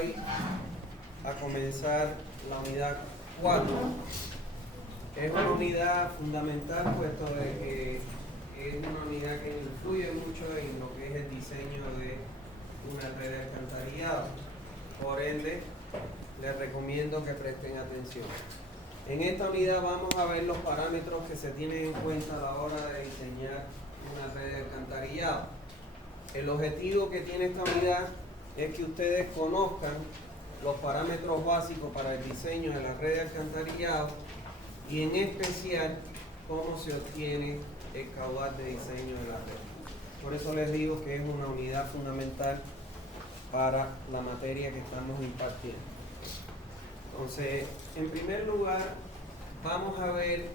hoy a comenzar la unidad 4. Es una unidad fundamental, puesto de que es una unidad que influye mucho en lo que es el diseño de una red de alcantarillado. Por ende, les recomiendo que presten atención. En esta unidad vamos a ver los parámetros que se tienen en cuenta a la hora de diseñar una red de alcantarillado. El objetivo que tiene esta unidad es que ustedes conozcan los parámetros básicos para el diseño de la red de alcantarillado y en especial cómo se obtiene el caudal de diseño de la red. Por eso les digo que es una unidad fundamental para la materia que estamos impartiendo. Entonces, en primer lugar, vamos a ver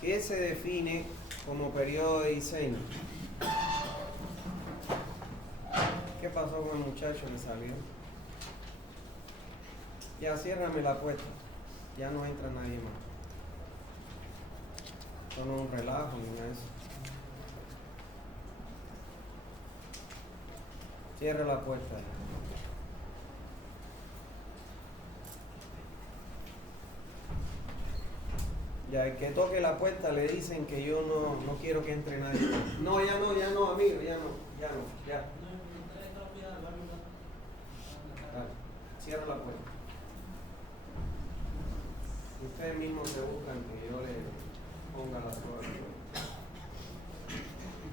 qué se define como periodo de diseño. ¿Qué pasó con el muchacho que salió? Ya, ciérrame la puerta. Ya no entra nadie más. Esto no es un relajo ni nada de eso. Cierra la puerta. Ya, el que toque la puerta le dicen que yo no quiero que entre nadie. No, ya no, amigo, ya. Cierra la puerta. Ustedes mismos se buscan que yo le ponga la soga.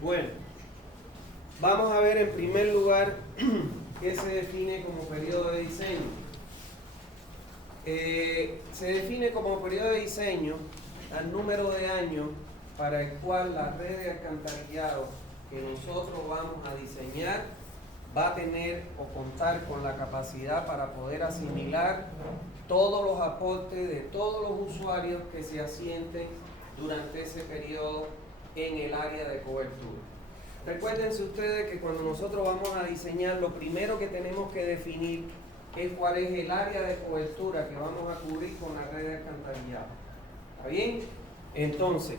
Bueno, vamos a ver en primer lugar qué se define como periodo de diseño. Se define como periodo de diseño al número de años para el cual la red de alcantarillado que nosotros vamos a diseñar va a tener o contar con la capacidad para poder asimilar todos los aportes de todos los usuarios que se asienten durante ese periodo en el área de cobertura. Recuérdense ustedes que cuando nosotros vamos a diseñar, lo primero que tenemos que definir es cuál es el área de cobertura que vamos a cubrir con la red de alcantarillado. ¿Está bien? Entonces,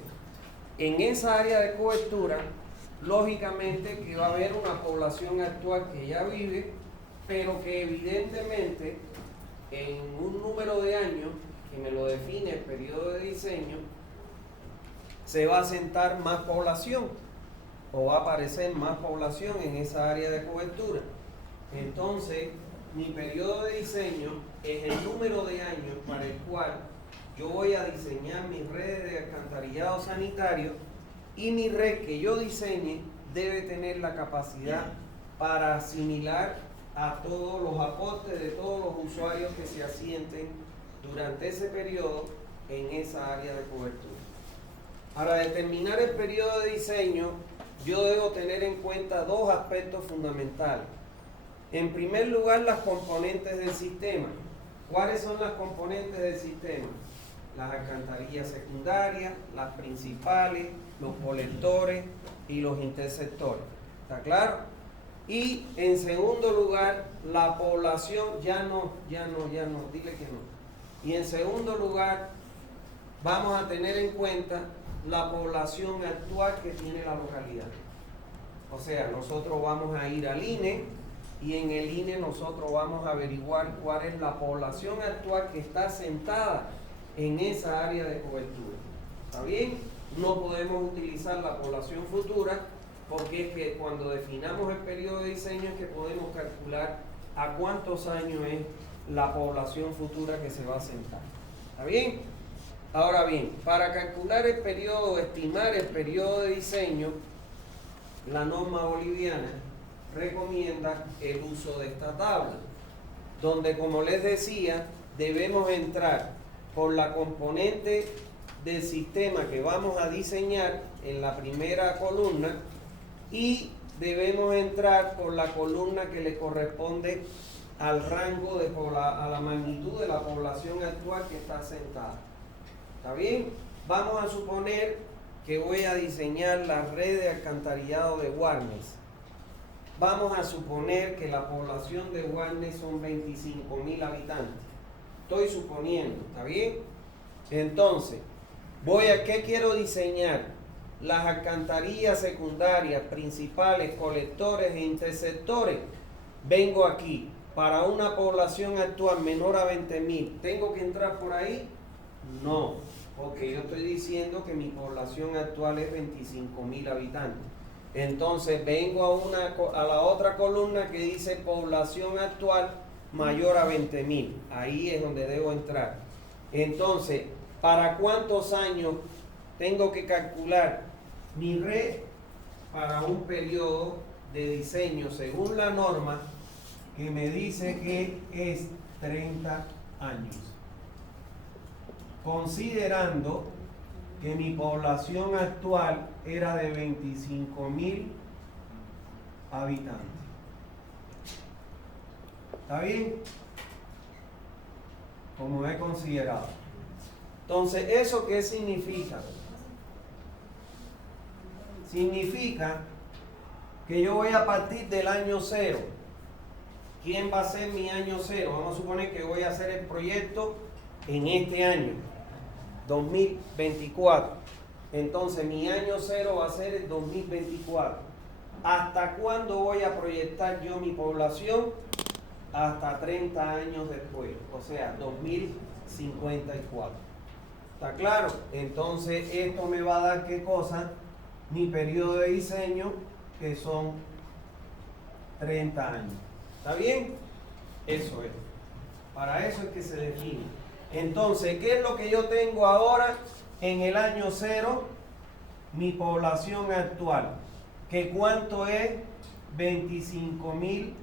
en esa área de cobertura, lógicamente que va a haber una población actual que ya vive, pero que evidentemente en un número de años, que me lo define el periodo de diseño, se va a asentar más población o va a aparecer más población en esa área de cobertura. Entonces, mi periodo de diseño es el número de años para el cual yo voy a diseñar mis redes de alcantarillado sanitario y mi red que yo diseñe debe tener la capacidad para asimilar a todos los aportes de todos los usuarios que se asienten durante ese periodo en esa área de cobertura. Para determinar el periodo de diseño, yo debo tener en cuenta dos aspectos fundamentales. En primer lugar, las componentes del sistema. ¿Cuáles son las componentes del sistema? Las alcantarillas secundarias, las principales, los colectores y los interceptores. ¿Está claro? Y en segundo lugar, la población, ya no, dile que no. Y en segundo lugar, vamos a tener en cuenta la población actual que tiene la localidad. O sea, nosotros vamos a ir al INE y en el INE nosotros vamos a averiguar cuál es la población actual que está asentada en esa área de cobertura. ¿Está bien? No podemos utilizar la población futura porque es que cuando definamos el periodo de diseño es que podemos calcular a cuántos años es la población futura que se va a asentar. ¿Está bien? Ahora bien, para calcular el periodo, estimar el periodo de diseño, la norma boliviana recomienda el uso de esta tabla, donde, como les decía, debemos entrar por la componente del sistema que vamos a diseñar en la primera columna y debemos entrar por la columna que le corresponde al rango a la magnitud de la población actual que está asentada. ¿Está bien? Vamos a suponer que voy a diseñar la red de alcantarillado de Guarnes. Vamos a suponer que la población de Guarnes son 25.000 habitantes. Estoy suponiendo, ¿está bien? Entonces, ¿qué quiero diseñar? Las alcantarillas secundarias, principales, colectores e interceptores. Vengo aquí para una población actual menor a 20.000, ¿tengo que entrar por ahí? No, porque yo estoy diciendo que mi población actual es 25.000 habitantes. Entonces vengo a la otra columna que dice población actual mayor a 20.000. Ahí es donde debo entrar. Entonces, ¿para cuántos años tengo que calcular mi red para un periodo de diseño según la norma que me dice que es 30 años? Considerando que mi población actual era de 25.000 habitantes. ¿Está bien? Como he considerado. Entonces, ¿eso qué significa? Significa que yo voy a partir del año cero. ¿Quién va a ser mi año cero? Vamos a suponer que voy a hacer el proyecto en este año, 2024. Entonces, mi año cero va a ser el 2024. ¿Hasta cuándo voy a proyectar yo mi población? Hasta 30 años después, o sea, 2054. ¿Está claro? Entonces, esto me va a dar, ¿qué cosa? Mi periodo de diseño, que son 30 años. ¿Está bien? Eso es. Para eso es que se define. Entonces, ¿qué es lo que yo tengo ahora en el año cero? Mi población actual. ¿Que cuánto es? 25.000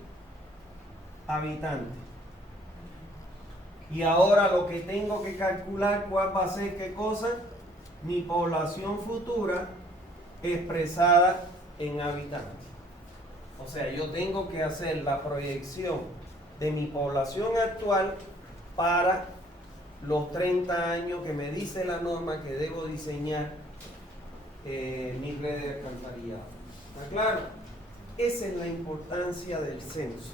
habitantes. Y ahora lo que tengo que calcular, ¿cuál va a ser qué cosa? Mi población futura expresada en habitantes. O sea, yo tengo que hacer la proyección de mi población actual para los 30 años que me dice la norma que debo diseñar mi red de alcantarillado. ¿Está claro? Esa es la importancia del censo.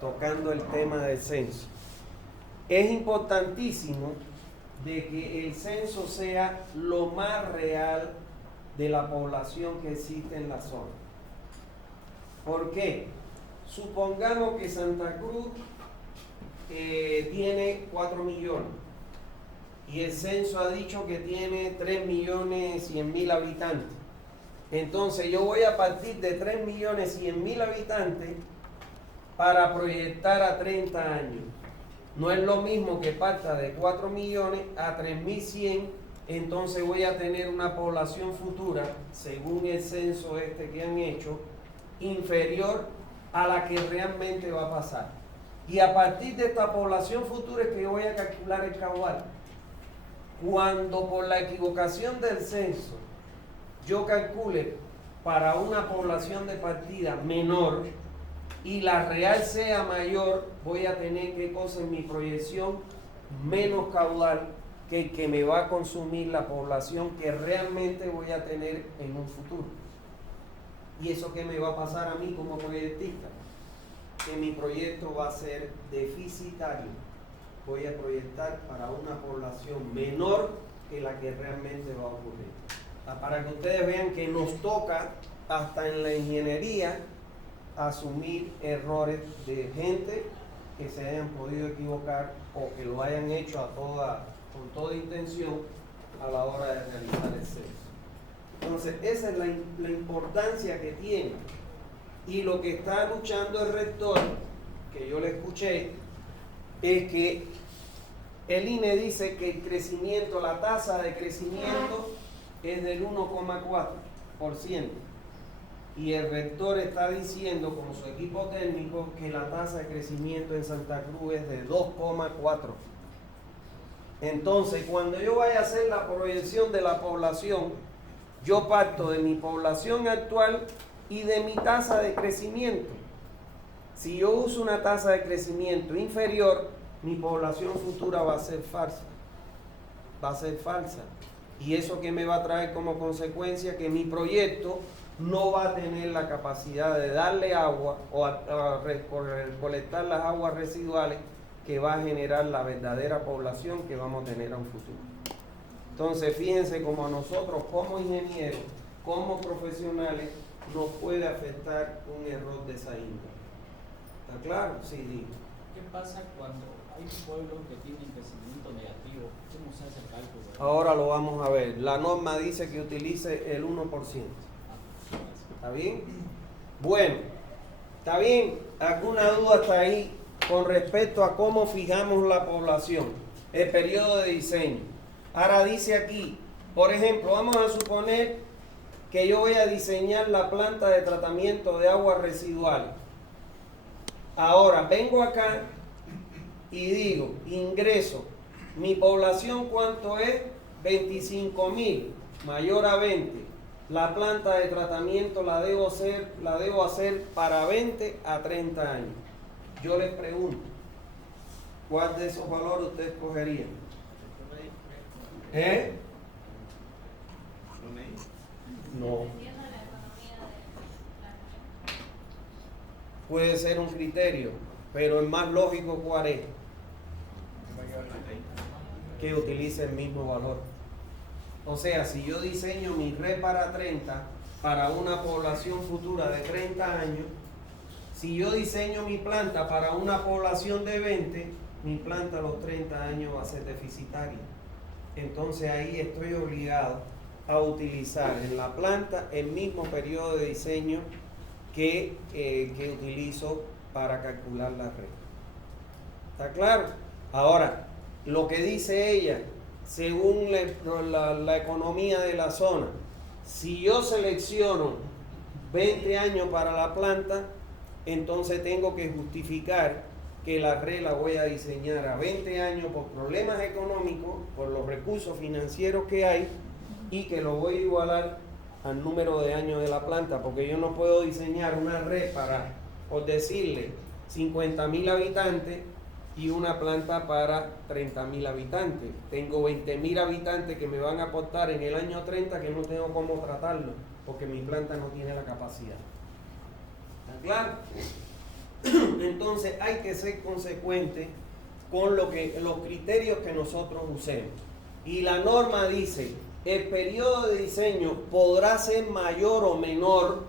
Tocando el tema del censo. Es importantísimo de que el censo sea lo más real de la población que existe en la zona. ¿Por qué? Supongamos que Santa Cruz tiene 4 millones y el censo ha dicho que tiene 3.100.000 habitantes. Entonces yo voy a partir de 3.100.000 habitantes para proyectar a 30 años. No es lo mismo que parta de 4 millones a 3.100, entonces voy a tener una población futura, según el censo que han hecho, inferior a la que realmente va a pasar. Y a partir de esta población futura es que voy a calcular el caudal. Cuando por la equivocación del censo yo calcule para una población de partida menor y la real sea mayor, voy a tener ¿qué cosa en mi proyección? Menos caudal que el que me va a consumir la población que realmente voy a tener en un futuro. ¿Y eso qué me va a pasar a mí como proyectista? Que mi proyecto va a ser deficitario. Voy a proyectar para una población menor que la que realmente va a ocurrir. Para que ustedes vean que nos toca hasta en la ingeniería asumir errores de gente que se hayan podido equivocar o que lo hayan hecho con toda intención a la hora de realizar el censo. Entonces, esa es la importancia que tiene. Y lo que está luchando el rector, que yo le escuché, es que el INE dice que el crecimiento, la tasa de crecimiento es del 1,4%. Y el rector está diciendo, con su equipo técnico, que la tasa de crecimiento en Santa Cruz es de 2,4%. Entonces, cuando yo vaya a hacer la proyección de la población, yo parto de mi población actual y de mi tasa de crecimiento. Si yo uso una tasa de crecimiento inferior, mi población futura va a ser falsa. Va a ser falsa. Y eso que me va a traer como consecuencia que mi proyecto no va a tener la capacidad de darle agua o a recolectar las aguas residuales que va a generar la verdadera población que vamos a tener a un futuro. Entonces, fíjense cómo a nosotros, como ingenieros, como profesionales, nos puede afectar un error de esa índole. ¿Está claro? Sí, digo. ¿Qué pasa cuando hay pueblos que tienen crecimiento negativo? ¿Cómo se hace el cálculo? Ahora lo vamos a ver. La norma dice que utilice el 1%. ¿Está bien? Bueno, ¿está bien? ¿Alguna duda hasta ahí con respecto a cómo fijamos la población? El periodo de diseño. Ahora dice aquí, por ejemplo, vamos a suponer que yo voy a diseñar la planta de tratamiento de aguas residuales. Ahora, vengo acá y digo, ingreso, mi población ¿cuánto es? 25.000, mayor a 20. La planta de tratamiento la debo hacer para 20 a 30 años. Yo les pregunto, ¿cuál de esos valores usted escogería? No. Puede ser un criterio, pero el más lógico, ¿cuál es? Que utilice el mismo valor. O sea, si yo diseño mi red para 30, para una población futura de 30 años, si yo diseño mi planta para una población de 20, mi planta a los 30 años va a ser deficitaria. Entonces ahí estoy obligado a utilizar en la planta el mismo periodo de diseño que utilizo para calcular la red. ¿Está claro? Ahora, lo que dice ella, según la economía de la zona, si yo selecciono 20 años para la planta, entonces tengo que justificar que la red la voy a diseñar a 20 años por problemas económicos, por los recursos financieros que hay, y que lo voy a igualar al número de años de la planta, porque yo no puedo diseñar una red para, por decirle, 50.000 habitantes y una planta para 30.000 habitantes. Tengo 20.000 habitantes que me van a aportar en el año 30 que no tengo cómo tratarlo, porque mi planta no tiene la capacidad. ¿Está claro? Entonces hay que ser consecuente con los criterios que nosotros usemos. Y la norma dice, el periodo de diseño podrá ser mayor o menor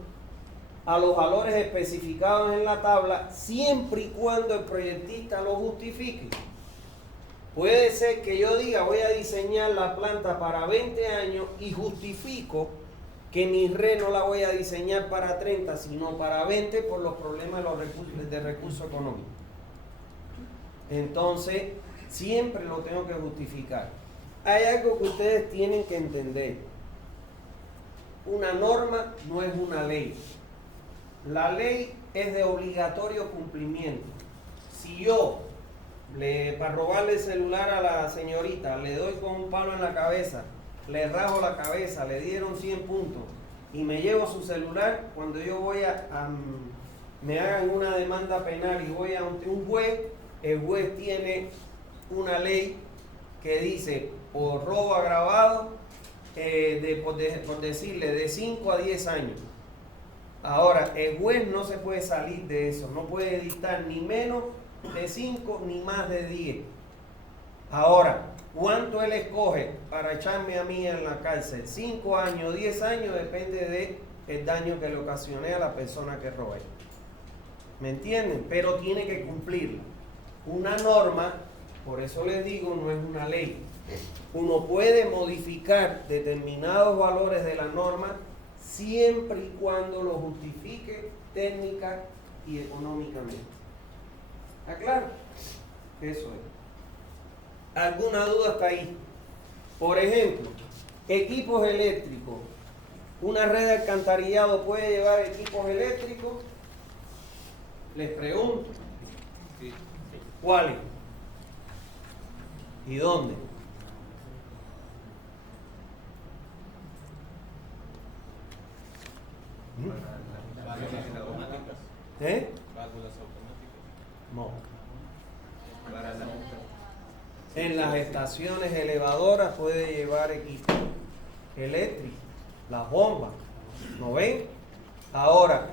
a los valores especificados en la tabla, siempre y cuando el proyectista lo justifique. Puede ser que yo diga, voy a diseñar la planta para 20 años y justifico que mi red no la voy a diseñar para 30, sino para 20 por los problemas de recursos económicos. Entonces, siempre lo tengo que justificar. Hay algo que ustedes tienen que entender. Una norma no es una ley. La ley es de obligatorio cumplimiento. Si yo, para robarle el celular a la señorita, le doy con un palo en la cabeza, le rajo la cabeza, le dieron 100 puntos y me llevo su celular, cuando yo voy me hagan una demanda penal y voy ante un juez, el juez tiene una ley que dice por robo agravado, por decirle, de 5 a 10 años. Ahora, el juez no se puede salir de eso, no puede dictar ni menos de 5 ni más de 10. Ahora, ¿cuánto él escoge para echarme a mí en la cárcel? 5 años, 10 años, depende del daño que le ocasioné a la persona que robé. ¿Me entienden? Pero tiene que cumplirla. Una norma, por eso les digo, no es una ley. Uno puede modificar determinados valores de la norma siempre y cuando lo justifique técnica y económicamente. ¿Está claro? Eso es. ¿Alguna duda hasta ahí? Por ejemplo, equipos eléctricos. ¿Una red de alcantarillado puede llevar equipos eléctricos? Les pregunto. ¿Cuáles? ¿Y dónde? Válvulas automáticas. Válvulas automáticas. No. En las estaciones elevadoras puede llevar equipo eléctrico, las bombas. ¿No ven? Ahora,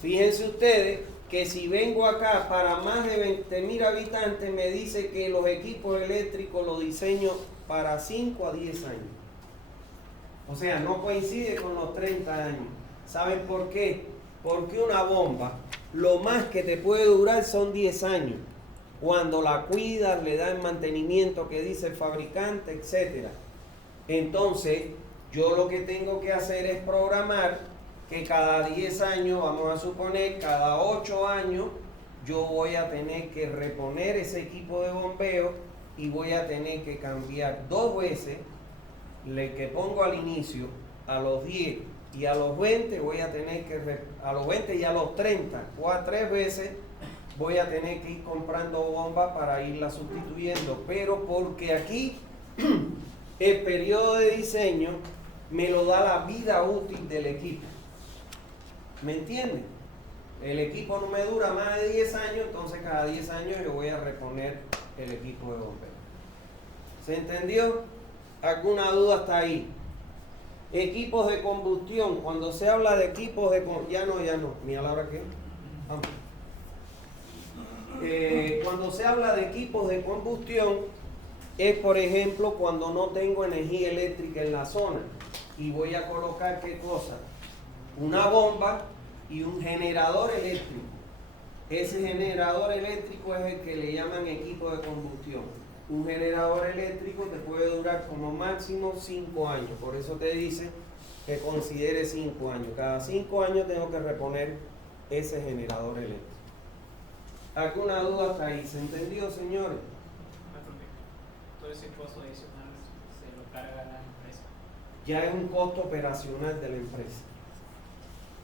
fíjense ustedes que si vengo acá para más de 20.000 habitantes, me dice que los equipos eléctricos los diseño para 5 a 10 años. O sea, no coincide con los 30 años. ¿Saben por qué? Porque una bomba lo más que te puede durar son 10 años. Cuando la cuidas, le das el mantenimiento que dice el fabricante, etc. Entonces, yo lo que tengo que hacer es programar que cada 10 años, vamos a suponer, cada 8 años, yo voy a tener que reponer ese equipo de bombeo y voy a tener que cambiar 2 veces le que pongo al inicio, a los 10 y a los 20 voy a tener que, a los 20 y a los 30, 3 veces voy a tener que ir comprando bombas para irla sustituyendo, pero porque aquí el periodo de diseño me lo da la vida útil del equipo. ¿Me entienden? El equipo no me dura más de 10 años, entonces cada 10 años yo voy a reponer el equipo de bombeo. ¿Se entendió? ¿Alguna duda hasta ahí? Equipos de combustión. Cuando se habla de equipos de combustión, ya no. ¿Ni a la hora que? Vamos. Cuando se habla de equipos de combustión, es por ejemplo cuando no tengo energía eléctrica en la zona y voy a colocar ¿qué cosa? Una bomba y un generador eléctrico. Ese generador eléctrico es el que le llaman equipo de combustión. Un generador eléctrico te puede durar como máximo 5 años. Por eso te dice que considere 5 años. Cada 5 años tengo que reponer ese generador eléctrico. ¿Alguna duda hasta ahí? ¿Se entendió, señores? Todo ese costo adicional se lo carga la empresa. Ya es un costo operacional de la empresa.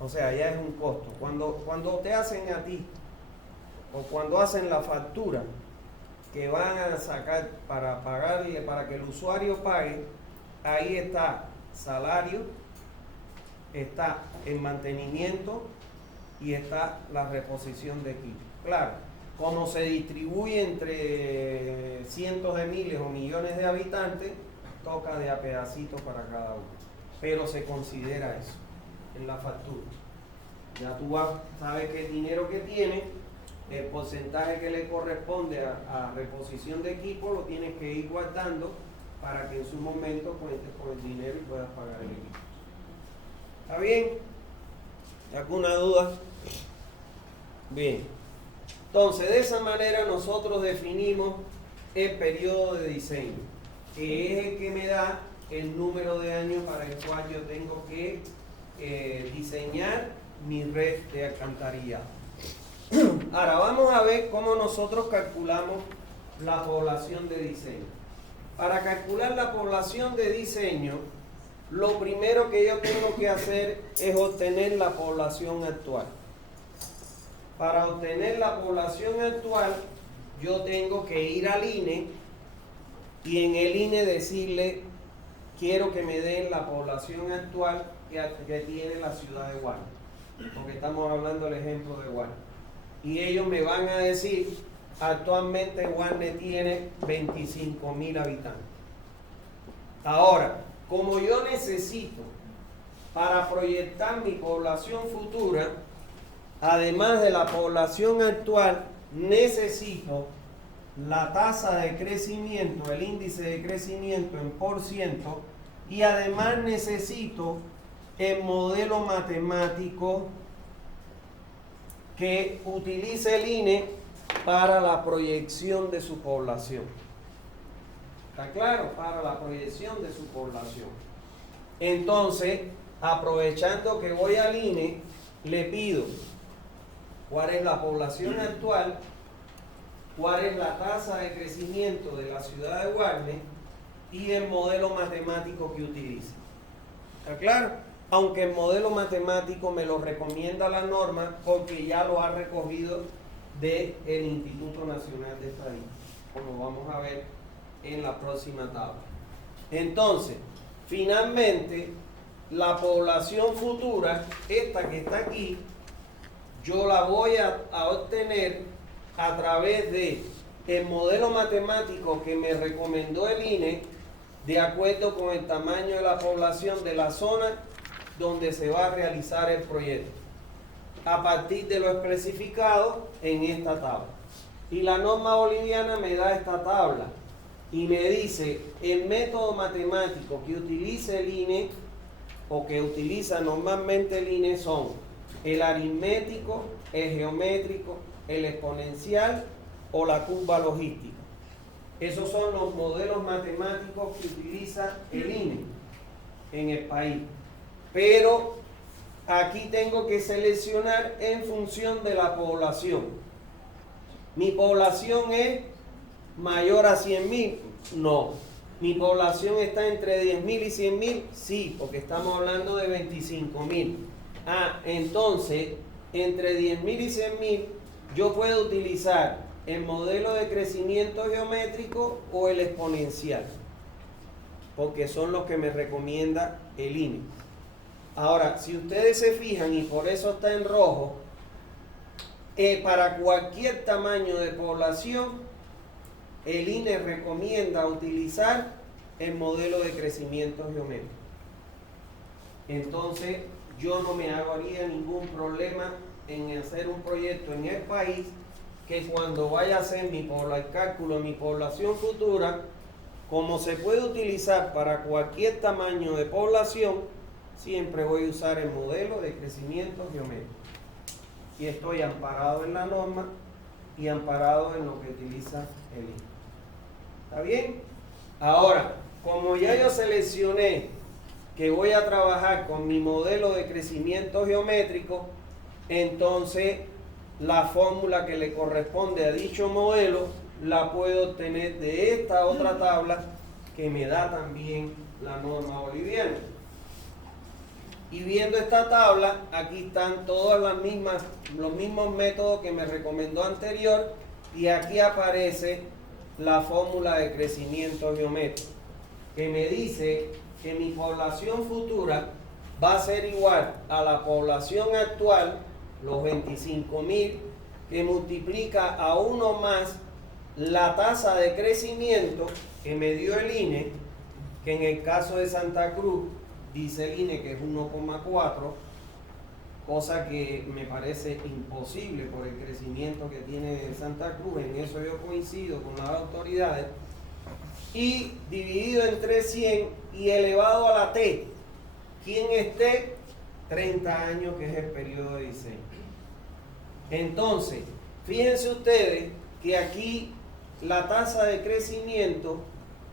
O sea, ya es un costo. Cuando te hacen a ti, o cuando hacen la factura que van a sacar para pagarle, para que el usuario pague, ahí está salario, está el mantenimiento y está la reposición de equipo. Claro, como se distribuye entre cientos de miles o millones de habitantes, toca de a pedacitos para cada uno. Pero se considera eso en la factura. Ya tú sabes que el dinero que tiene, el porcentaje que le corresponde a reposición de equipo, lo tienes que ir guardando para que en su momento cuentes con el dinero y puedas pagar el equipo. ¿Está bien? ¿Alguna duda? Bien. Entonces, de esa manera nosotros definimos el periodo de diseño, que es el que me da el número de años para el cual yo tengo que diseñar mi red de alcantarillado. Ahora vamos a ver cómo nosotros calculamos la población de diseño. Para calcular la población de diseño, lo primero que yo tengo que hacer es obtener la población actual. Para obtener la población actual, yo tengo que ir al INE y en el INE decirle, quiero que me den la población actual que tiene la ciudad de Guarne, porque estamos hablando del ejemplo de Guarne. Y ellos me van a decir, actualmente Guarne tiene 25.000 habitantes. Ahora, como yo necesito, para proyectar mi población futura, además de la población actual, necesito la tasa de crecimiento, el índice de crecimiento en %, y además necesito el modelo matemático que utilice el INE para la proyección de su población. ¿Está claro? Para la proyección de su población. Entonces, aprovechando que voy al INE, le pido cuál es la población actual, cuál es la tasa de crecimiento de la ciudad de Guarne y el modelo matemático que utilice. ¿Está claro? Aunque el modelo matemático me lo recomienda la norma porque ya lo ha recogido del Instituto Nacional de Estadística, como vamos a ver en la próxima tabla. Entonces, finalmente, la población futura, esta que está aquí, yo la voy a obtener a través de el modelo matemático que me recomendó el INE, de acuerdo con el tamaño de la población de la zona donde se va a realizar el proyecto, a partir de lo especificado en esta tabla. Y la norma boliviana me da esta tabla y me dice el método matemático que utiliza el INE o que utiliza normalmente el INE son el aritmético, el geométrico, el exponencial o la curva logística. Esos son los modelos matemáticos que utiliza el INE en el país. Pero aquí tengo que seleccionar en función de la población. ¿Mi población es mayor a 100.000? No. ¿Mi población está entre 10.000 y 100.000? Sí, porque estamos hablando de 25.000. Entonces, entre 10.000 y 100.000, yo puedo utilizar el modelo de crecimiento geométrico o el exponencial, porque son los que me recomienda el INE. Ahora, si ustedes se fijan, y por eso está en rojo, para cualquier tamaño de población, el INE recomienda utilizar el modelo de crecimiento geométrico. Entonces, yo no me haría ningún problema en hacer un proyecto en el país que cuando vaya a hacer el cálculo de mi población futura, como se puede utilizar para cualquier tamaño de población, siempre voy a usar el modelo de crecimiento geométrico. Y estoy amparado en la norma y amparado en lo que utiliza el INE. ¿Está bien? Ahora, como ya yo seleccioné que voy a trabajar con mi modelo de crecimiento geométrico, entonces la fórmula que le corresponde a dicho modelo la puedo obtener de esta otra tabla que me da también la norma boliviana. Y viendo esta tabla, aquí están todas los mismos métodos que me recomendó anterior, y aquí aparece la fórmula de crecimiento geométrico, que me dice que mi población futura va a ser igual a la población actual, los 25.000, que multiplica a 1 más la tasa de crecimiento que me dio el INE, que en el caso de Santa Cruz dice el INE que es 1,4, cosa que me parece imposible por el crecimiento que tiene Santa Cruz. En eso yo coincido con las autoridades. Y dividido entre 100 y elevado a la T. ¿Quién es T? 30 años, que es el periodo de diseño. Entonces, fíjense ustedes que aquí la tasa de crecimiento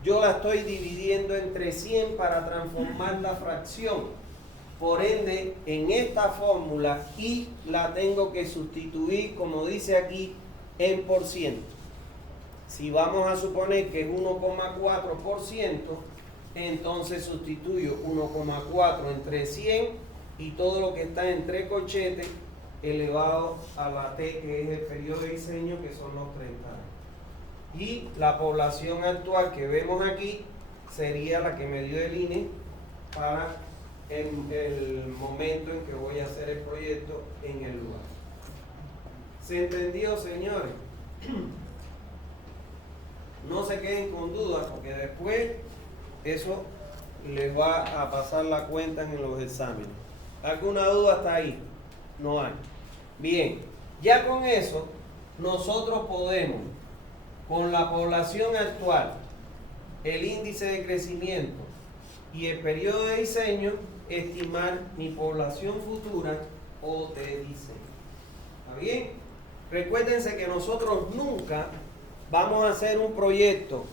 yo la estoy dividiendo entre 100 para transformar la fracción. Por ende, en esta fórmula y la tengo que sustituir, como dice aquí, en por ciento. Si vamos a suponer que es 1,4%, entonces sustituyo 1,4 entre 100 y todo lo que está entre corchetes elevado a la T, que es el periodo de diseño, que son los 30 años. Y la población actual que vemos aquí sería la que me dio el INE para el momento en que voy a hacer el proyecto en el lugar. ¿Se entendió, señores? No se queden con dudas, porque después eso les va a pasar la cuenta en los exámenes. ¿Alguna duda hasta ahí? No hay. Bien, ya con eso nosotros podemos, con la población actual, el índice de crecimiento y el periodo de diseño, estimar mi población futura o de diseño. ¿Está bien? Recuérdense que nosotros nunca vamos a hacer un proyecto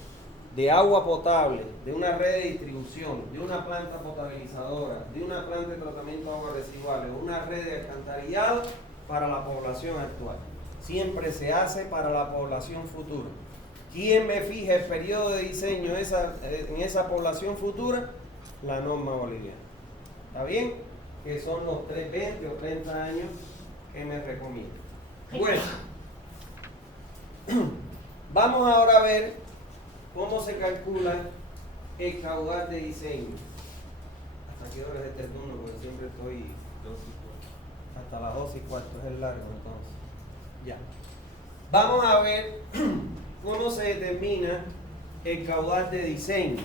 de agua potable, de una red de distribución, de una planta potabilizadora, de una planta de tratamiento de aguas residuales, una red de alcantarillado para la población actual. Siempre se hace para la población futura. ¿Quién me fija el periodo de diseño en esa población futura? La norma boliviana. ¿Está bien? Que son los 20 o 30 años que me recomiendo. Bueno, vamos ahora a ver cómo se calcula el caudal de diseño. ¿Hasta qué hora es este turno? Porque siempre estoy hasta las 12:15, es el largo entonces. Ya. Vamos a ver cómo se determina el caudal de diseño.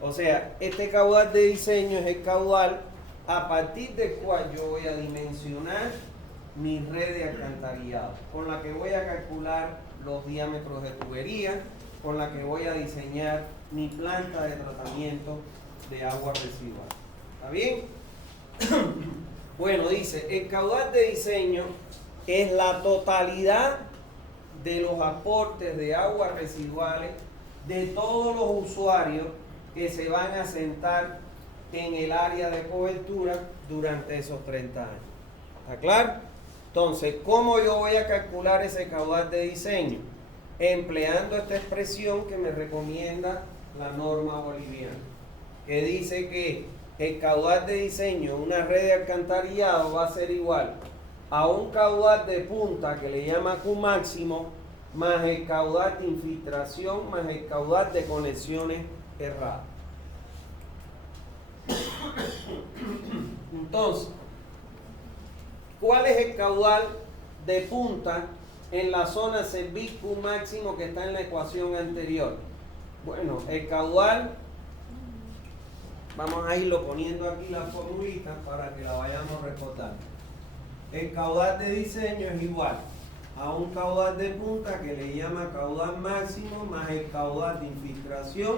O sea, este caudal de diseño es el caudal a partir del cual yo voy a dimensionar mi red de alcantarillado, con la que voy a calcular los diámetros de tubería, con la que voy a diseñar mi planta de tratamiento de agua residual. ¿Está bien? Bueno, dice, el caudal de diseño es la totalidad de los aportes de aguas residuales de todos los usuarios que se van a sentar en el área de cobertura durante esos 30 años. ¿Está claro? Entonces, ¿cómo yo voy a calcular ese caudal de diseño? Empleando esta expresión que me recomienda la norma boliviana, que dice que el caudal de diseño de una red de alcantarillado va a ser igual a un caudal de punta que le llama Q máximo, más el caudal de infiltración, más el caudal de conexiones erradas. Entonces, ¿cuál es el caudal de punta en la zona Service Q máximo que está en la ecuación anterior? Bueno, el caudal, vamos a irlo poniendo aquí la formulita para que la vayamos recordando. El caudal de diseño es igual a un caudal de punta que le llama caudal máximo más el caudal de infiltración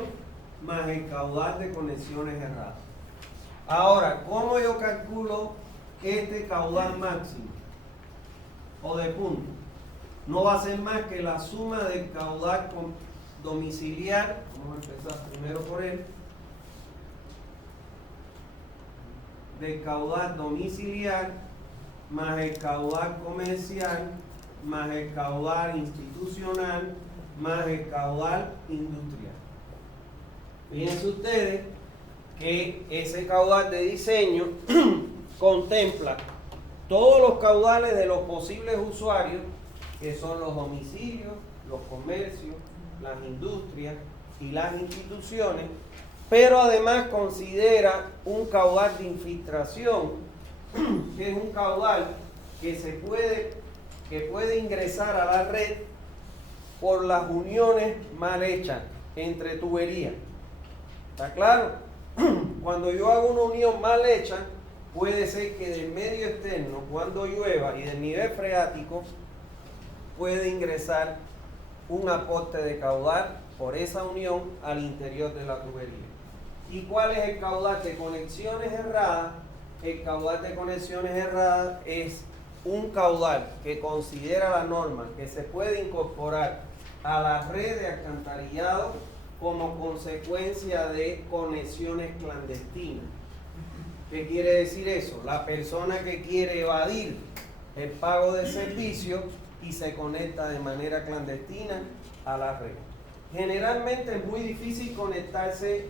más el caudal de conexiones erradas. Ahora, ¿cómo yo calculo este caudal máximo o de punta? No va a ser más que la suma del caudal domiciliar. Vamos a empezar primero por él. Del caudal domiciliar más el caudal comercial más el caudal institucional más el caudal industrial. Fíjense ustedes que ese caudal de diseño contempla todos los caudales de los posibles usuarios, que son los domicilios, los comercios, las industrias y las instituciones, pero además considera un caudal de infiltración, que es un caudal que puede ingresar a la red por las uniones mal hechas entre tuberías. ¿Está claro? Cuando yo hago una unión mal hecha, puede ser que del medio externo, cuando llueva y del nivel freático, puede ingresar un aporte de caudal por esa unión al interior de la tubería. ¿Y cuál es el caudal de conexiones erradas? El caudal de conexiones erradas es un caudal que considera la norma que se puede incorporar a la red de alcantarillado como consecuencia de conexiones clandestinas. ¿Qué quiere decir eso? La persona que quiere evadir el pago de servicio y se conecta de manera clandestina a la red. Generalmente es muy difícil conectarse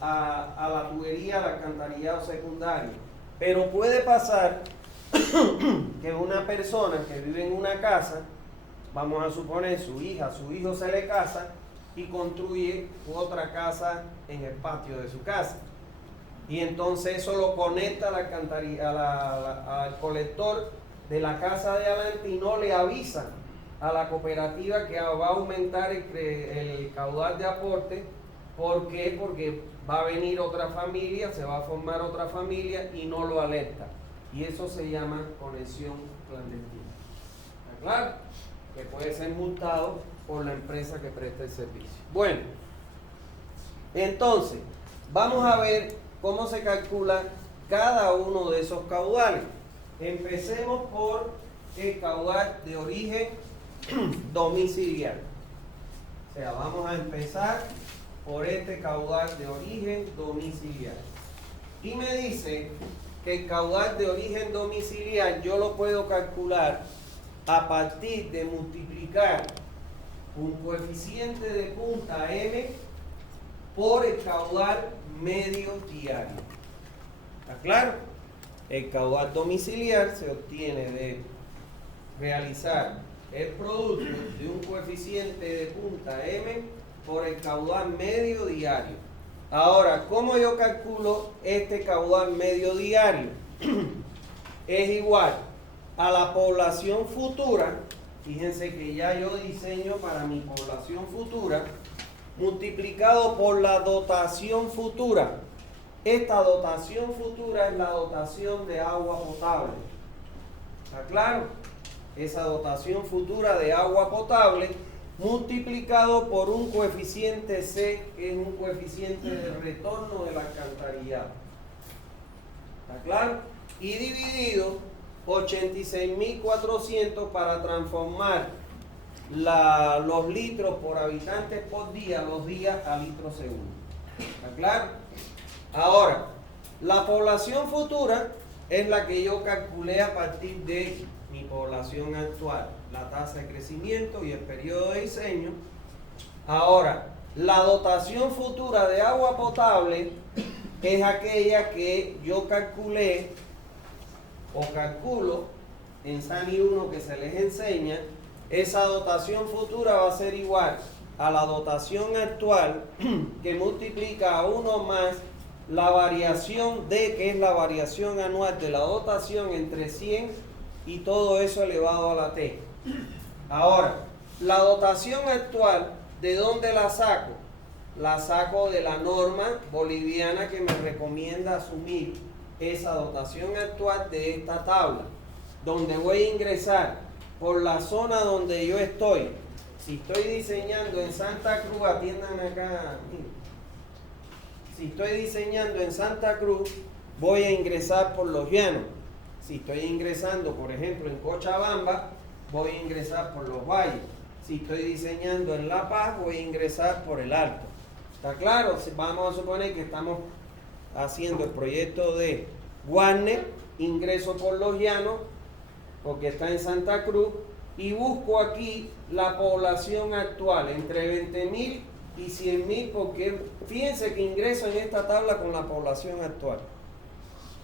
a la tubería, al alcantarillado secundario, pero puede pasar que una persona que vive en una casa, vamos a suponer su hijo se le casa y construye otra casa en el patio de su casa. Y entonces eso lo conecta al colector de la casa de adelante y no le avisa a la cooperativa que va a aumentar el caudal de aporte. ¿Por qué? Porque va a venir otra familia, se va a formar otra familia y no lo alerta. Y eso se llama conexión clandestina. ¿Está claro? Que puede ser multado por la empresa que presta el servicio. Bueno, entonces, vamos a ver cómo se calcula cada uno de esos caudales. Empecemos por el caudal de origen domiciliar. O sea, vamos a empezar por este caudal de origen domiciliar. Y me dice que el caudal de origen domiciliar yo lo puedo calcular a partir de multiplicar un coeficiente de punta M por el caudal medio diario. ¿Está claro? El caudal domiciliar se obtiene de realizar el producto de un coeficiente de punta M por el caudal medio diario. Ahora, ¿cómo yo calculo este caudal medio diario? Es igual a la población futura. Fíjense que ya yo diseño para mi población futura, multiplicado por la dotación futura. Esta dotación futura es la dotación de agua potable. ¿Está claro? Esa dotación futura de agua potable multiplicado por un coeficiente C, que es un coeficiente de retorno del alcantarillado. ¿Está claro? Y dividido 86.400 para transformar los litros por habitantes por día, los días a litros segundo. ¿Está claro? Ahora, la población futura es la que yo calculé a partir de mi población actual, la tasa de crecimiento y el periodo de diseño. Ahora, la dotación futura de agua potable es aquella que yo calculé o calculo en SANI 1 que se les enseña. Esa dotación futura va a ser igual a la dotación actual que multiplica a 1 más la variación D, que es la variación anual de la dotación entre 100 y todo eso elevado a la T. Ahora, la dotación actual, ¿de dónde la saco? La saco de la norma boliviana que me recomienda asumir esa dotación actual de esta tabla, donde voy a ingresar por la zona donde yo estoy. Si estoy diseñando en Santa Cruz, atiendan acá, miren. Si estoy diseñando en Santa Cruz, voy a ingresar por los llanos. Si estoy ingresando, por ejemplo, en Cochabamba, voy a ingresar por los valles. Si estoy diseñando en La Paz, voy a ingresar por el Alto. ¿Está claro? Vamos a suponer que estamos haciendo el proyecto de Warner, ingreso por los llanos, porque está en Santa Cruz, y busco aquí la población actual, entre 20.000 y 100.000, porque fíjense que ingreso en esta tabla con la población actual,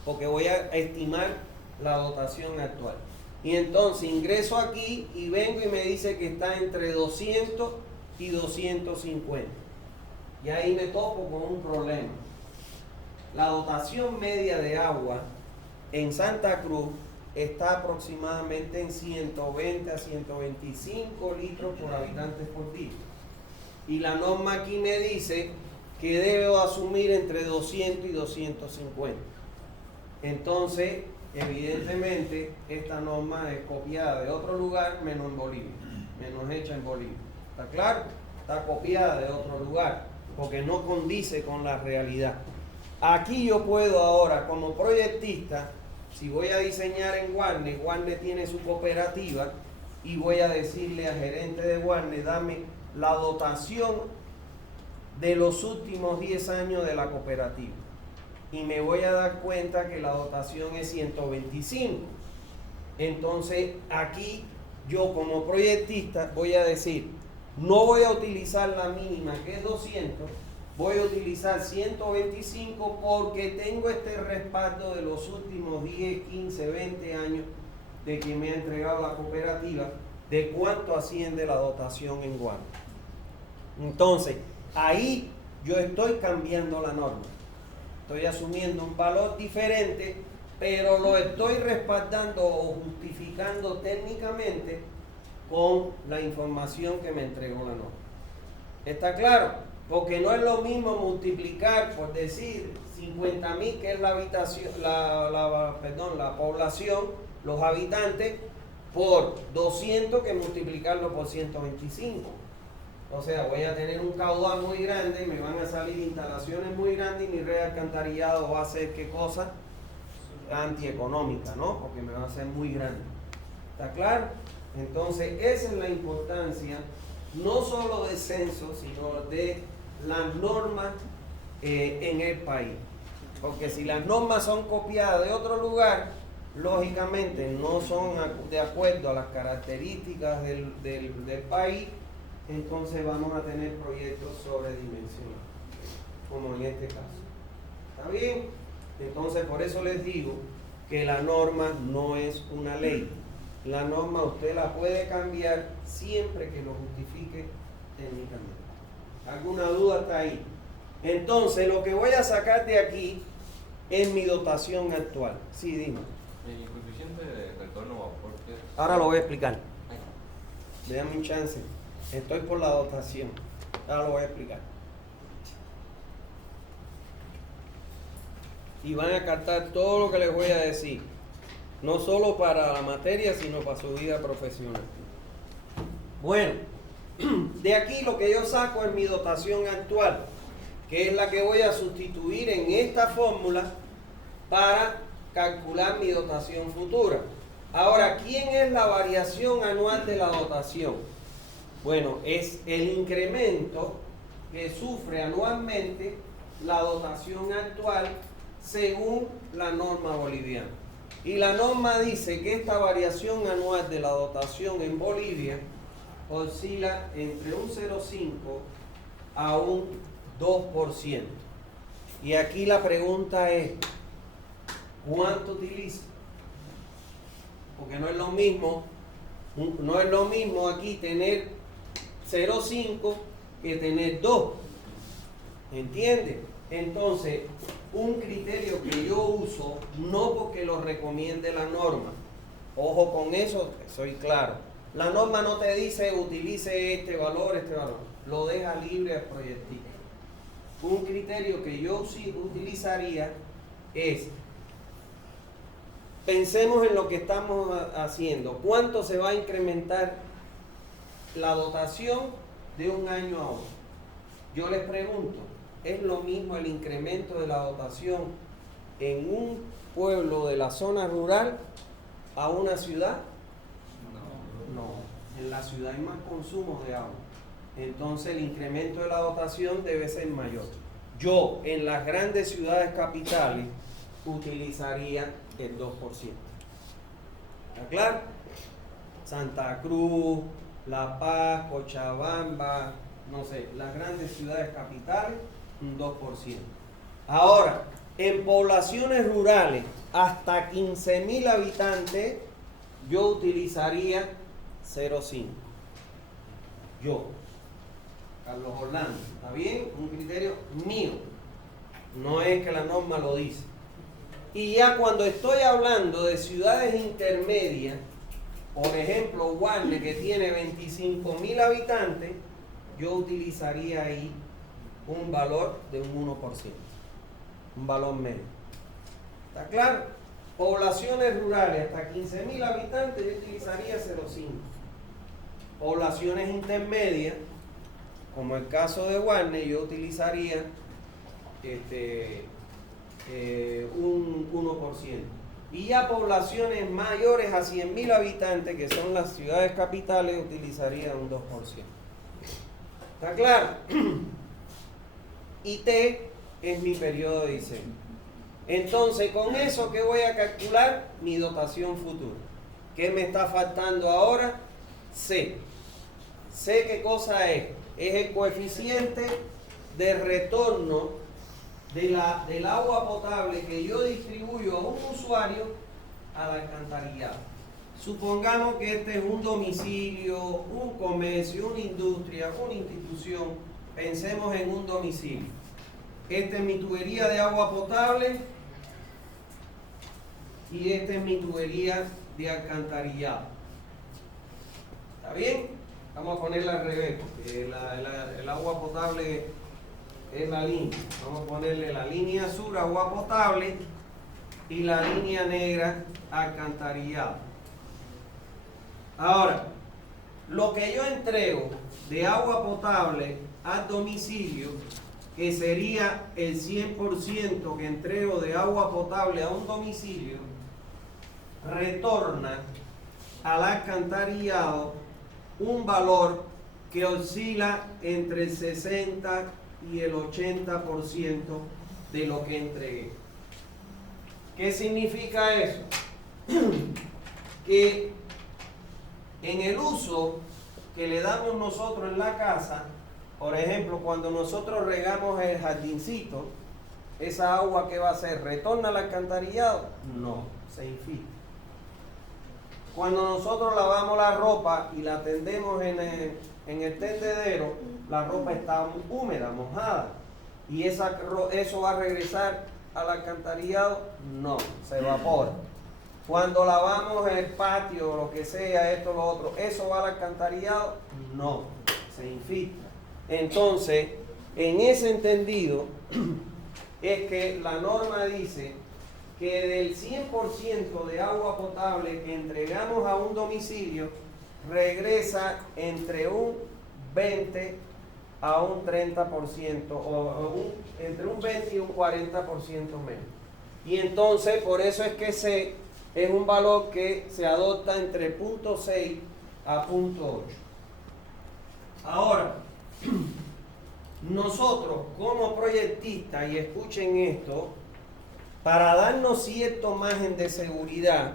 porque voy a estimar la dotación actual. Y entonces ingreso aquí y vengo y me dice que está entre 200 y 250. Y ahí me topo con un problema. La dotación media de agua en Santa Cruz está aproximadamente en 120 a 125 litros por habitante por día. Y la norma aquí me dice que debo asumir entre 200 y 250. Entonces, evidentemente, esta norma es copiada de otro lugar menos en Bolivia, menos hecha en Bolivia. ¿Está claro? Está copiada de otro lugar, porque no condice con la realidad. Aquí yo puedo ahora, como proyectista, si voy a diseñar en Warner, Warner tiene su cooperativa, y voy a decirle al gerente de Warner, dame la dotación de los últimos 10 años de la cooperativa. Y me voy a dar cuenta que la dotación es 125. Entonces, aquí yo como proyectista voy a decir, no voy a utilizar la mínima que es 200, voy a utilizar 125 porque tengo este respaldo de los últimos 10, 15, 20 años de que me ha entregado la cooperativa, de cuánto asciende la dotación en Guardia. Entonces, ahí yo estoy cambiando la norma. Estoy asumiendo un valor diferente, pero lo estoy respaldando o justificando técnicamente con la información que me entregó la norma. ¿Está claro? Porque no es lo mismo multiplicar, por decir, 50.000, que es la población, los habitantes, por 200 que multiplicarlo por 125. O sea, voy a tener un caudal muy grande, me van a salir instalaciones muy grandes y mi red de alcantarillado va a ser, ¿qué cosa? Antieconómica, ¿no? Porque me va a ser muy grande. ¿Está claro? Entonces, esa es la importancia, no solo del censo, sino de las normas en el país. Porque si las normas son copiadas de otro lugar, lógicamente no son de acuerdo a las características del país, entonces vamos a tener proyectos sobredimensionados, como en este caso. ¿Está bien? Entonces, por eso les digo que la norma no es una ley. La norma usted la puede cambiar siempre que lo justifique técnicamente. ¿Alguna duda hasta ahí? Entonces, lo que voy a sacar de aquí es mi dotación actual. Sí, dime. El coeficiente de retorno a aporte. Ahora lo voy a explicar. Déjame un chance. Estoy por la dotación. Ahora lo voy a explicar. Y van a captar todo lo que les voy a decir. No solo para la materia, sino para su vida profesional. Bueno, de aquí lo que yo saco es mi dotación actual, que es la que voy a sustituir en esta fórmula para calcular mi dotación futura. Ahora, ¿quién es la variación anual de la dotación? Bueno, es el incremento que sufre anualmente la dotación actual según la norma boliviana. Y la norma dice que esta variación anual de la dotación en Bolivia oscila entre un 0,5 a un 2%. Y aquí la pregunta es, ¿cuánto utiliza? Porque no es lo mismo aquí tener 0,5 que tener 2. ¿Entiendes? Entonces, un criterio que yo uso, no porque lo recomiende la norma, ojo con eso, soy claro. La norma no te dice utilice este valor, lo deja libre al proyectista. Un criterio que yo sí utilizaría es, pensemos en lo que estamos haciendo. ¿Cuánto se va a incrementar la dotación de un año a otro? Yo les pregunto, ¿es lo mismo el incremento de la dotación en un pueblo de la zona rural a una ciudad? No, en la ciudad hay más consumo de agua. Entonces el incremento de la dotación debe ser mayor. Yo en las grandes ciudades capitales utilizaría el 2%. ¿Está claro? Santa Cruz, La Paz, Cochabamba, no sé, las grandes ciudades capitales, un 2%. Ahora, en poblaciones rurales hasta 15.000 habitantes, yo utilizaría 0,5. Yo, Carlos Orlando, ¿está bien? Un criterio mío. No es que la norma lo dice. Y ya cuando estoy hablando de ciudades intermedias, por ejemplo, Guarne, que tiene 25.000 habitantes, yo utilizaría ahí un valor de un 1%, un valor medio. ¿Está claro? Poblaciones rurales hasta 15.000 habitantes, yo utilizaría 0,5. Poblaciones intermedias, como el caso de Guarne, yo utilizaría un 1%. Y ya poblaciones mayores a 100.000 habitantes, que son las ciudades capitales, utilizaría un 2%. ¿Está claro? Y T es mi periodo de diseño. Entonces, con eso, ¿qué voy a calcular? Mi dotación futura. ¿Qué me está faltando ahora? C. C, ¿qué cosa es? Es el coeficiente de retorno del agua potable que yo distribuyo a un usuario al alcantarillado. Supongamos que este es un domicilio, un comercio, una industria, una institución. Pensemos en un domicilio. Esta es mi tubería de agua potable y esta es mi tubería de alcantarillado. ¿Está bien? Vamos a ponerla al revés, porque el agua potable es la línea. Vamos a ponerle la línea azul, agua potable, y la línea negra, alcantarillado. Ahora, lo que yo entrego de agua potable al domicilio, que sería el 100% que entrego de agua potable a un domicilio, retorna al alcantarillado un valor que oscila entre el 60 y el 80% de lo que entregué. ¿Qué significa eso? Que en el uso que le damos nosotros en la casa, por ejemplo, cuando nosotros regamos el jardincito, ¿esa agua qué va a hacer? ¿Retorna al alcantarillado? No, se infiltra. Cuando nosotros lavamos la ropa y la tendemos en el tendedero, la ropa está húmeda, mojada, y eso va a regresar al alcantarillado. No, se evapora. Cuando lavamos el patio, lo que sea, esto, lo otro, ¿eso va al alcantarillado? No, se infiltra. Entonces, en ese entendido, es que la norma dice que del 100% de agua potable que entregamos a un domicilio, regresa entre un 20 a un 30%, entre un 20 y un 40% menos. Y entonces, por eso es que C es un valor que se adopta entre 0.6 a 0.8. Ahora, nosotros como proyectistas, y escuchen esto, para darnos cierto margen de seguridad,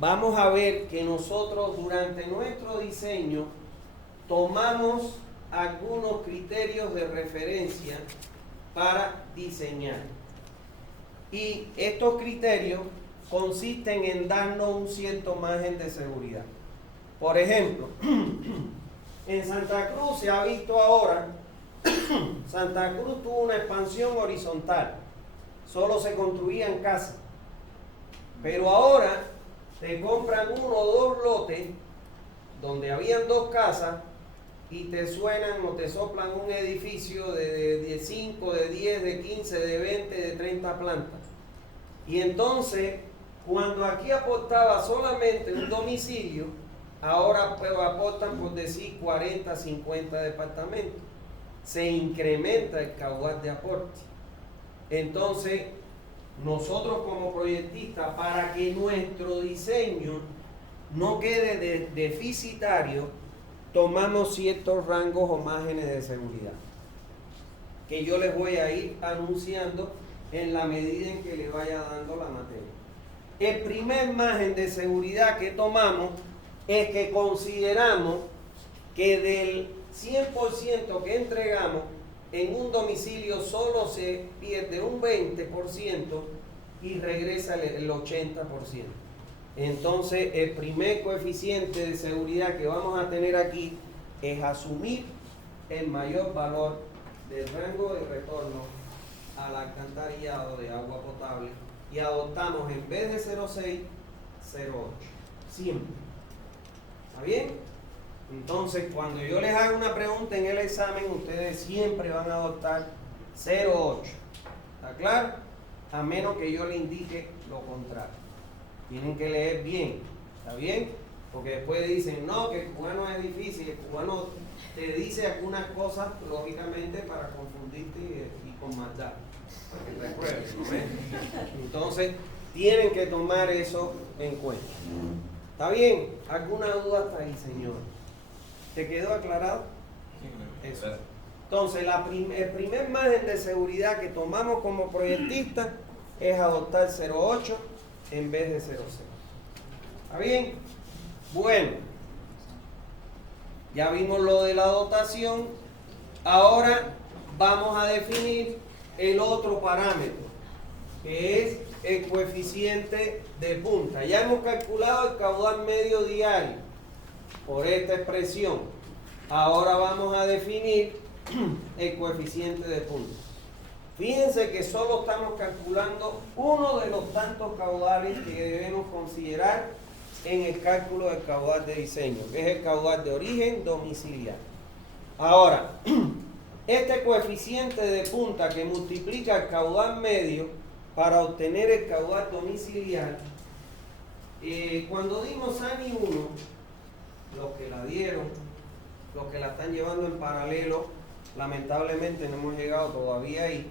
vamos a ver que nosotros durante nuestro diseño tomamos algunos criterios de referencia para diseñar. Y estos criterios consisten en darnos un cierto margen de seguridad. Por ejemplo, en Santa Cruz se ha visto ahora, Santa Cruz tuvo una expansión horizontal, solo se construían casas, pero ahora te compran 1 o 2 lotes donde habían 2 casas y te suenan o te soplan un edificio de 5, de 10, de 15, de 20, de 30 plantas. Y entonces, cuando aquí aportaba solamente un domicilio, ahora pues aportan por decir 40, 50 departamentos. Se incrementa el caudal de aporte. Entonces, nosotros como proyectistas, para que nuestro diseño no quede deficitario, tomamos ciertos rangos o márgenes de seguridad, que yo les voy a ir anunciando en la medida en que le vaya dando la materia. El primer margen de seguridad que tomamos es que consideramos que del 100% que entregamos, en un domicilio solo se pierde un 20% y regresa el 80%. Entonces, el primer coeficiente de seguridad que vamos a tener aquí es asumir el mayor valor del rango de retorno al alcantarillado de agua potable y adoptamos en vez de 0.6, 0.8. Siempre. ¿Está bien? Entonces, cuando yo les haga una pregunta en el examen, ustedes siempre van a adoptar 0.8. ¿Está claro? A menos que yo le indique lo contrario. Tienen que leer bien. ¿Está bien? Porque después dicen, no, que el cubano es difícil. El cubano te dice algunas cosas, lógicamente, para confundirte y con maldad. Para que recuerden, ¿no ven? Entonces, tienen que tomar eso en cuenta. ¿Está bien? ¿Alguna duda hasta ahí, señor? ¿Te quedó aclarado? Eso. Entonces, el primer margen de seguridad que tomamos como proyectistas es adoptar 0.8 en vez de 0.6. ¿Está bien? Bueno, ya vimos lo de la dotación. Ahora vamos a definir el otro parámetro, que es el coeficiente de punta. Ya hemos calculado el caudal medio diario por esta expresión. Ahora vamos a definir el coeficiente de punta. Fíjense que solo estamos calculando uno de los tantos caudales que debemos considerar en el cálculo del caudal de diseño, que es el caudal de origen domiciliar. Ahora, este coeficiente de punta que multiplica el caudal medio para obtener el caudal domiciliar, cuando dimos ANI 1, los que la dieron, los que la están llevando en paralelo, lamentablemente no hemos llegado todavía ahí.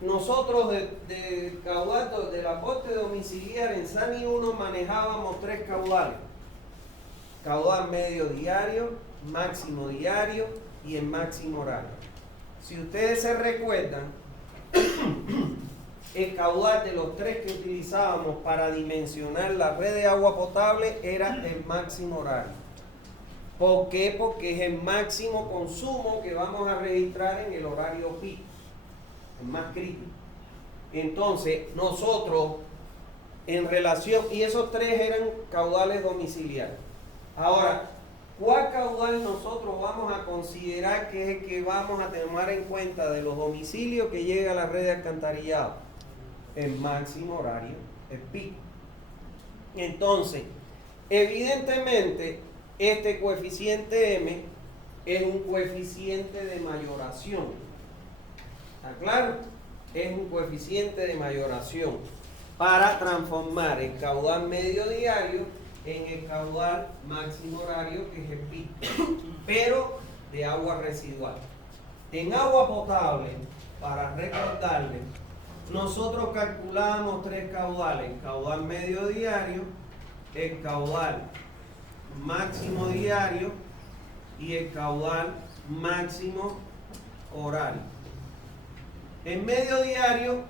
Nosotros del caudal del aporte domiciliar en SANI 1 manejábamos 3 caudales: caudal medio diario, máximo diario y el máximo horario. Si ustedes se recuerdan, el caudal de los 3 que utilizábamos para dimensionar la red de agua potable era el máximo horario. ¿Por qué? Porque es el máximo consumo que vamos a registrar en el horario pico, el más crítico. Entonces, nosotros, en relación, y esos 3 eran caudales domiciliarios. Ahora, ¿cuál caudal nosotros vamos a considerar que es el que vamos a tomar en cuenta de los domicilios que llega a la red de alcantarillado? El máximo horario, el pico. Entonces, evidentemente, este coeficiente M es un coeficiente de mayoración. ¿Está claro? Es un coeficiente de mayoración para transformar el caudal medio diario en el caudal máximo horario, que es el pico, pero de agua residual. En agua potable, para recordarles, nosotros calculamos tres caudales: el caudal medio diario, el caudal máximo diario y el caudal máximo horario. En medio diario,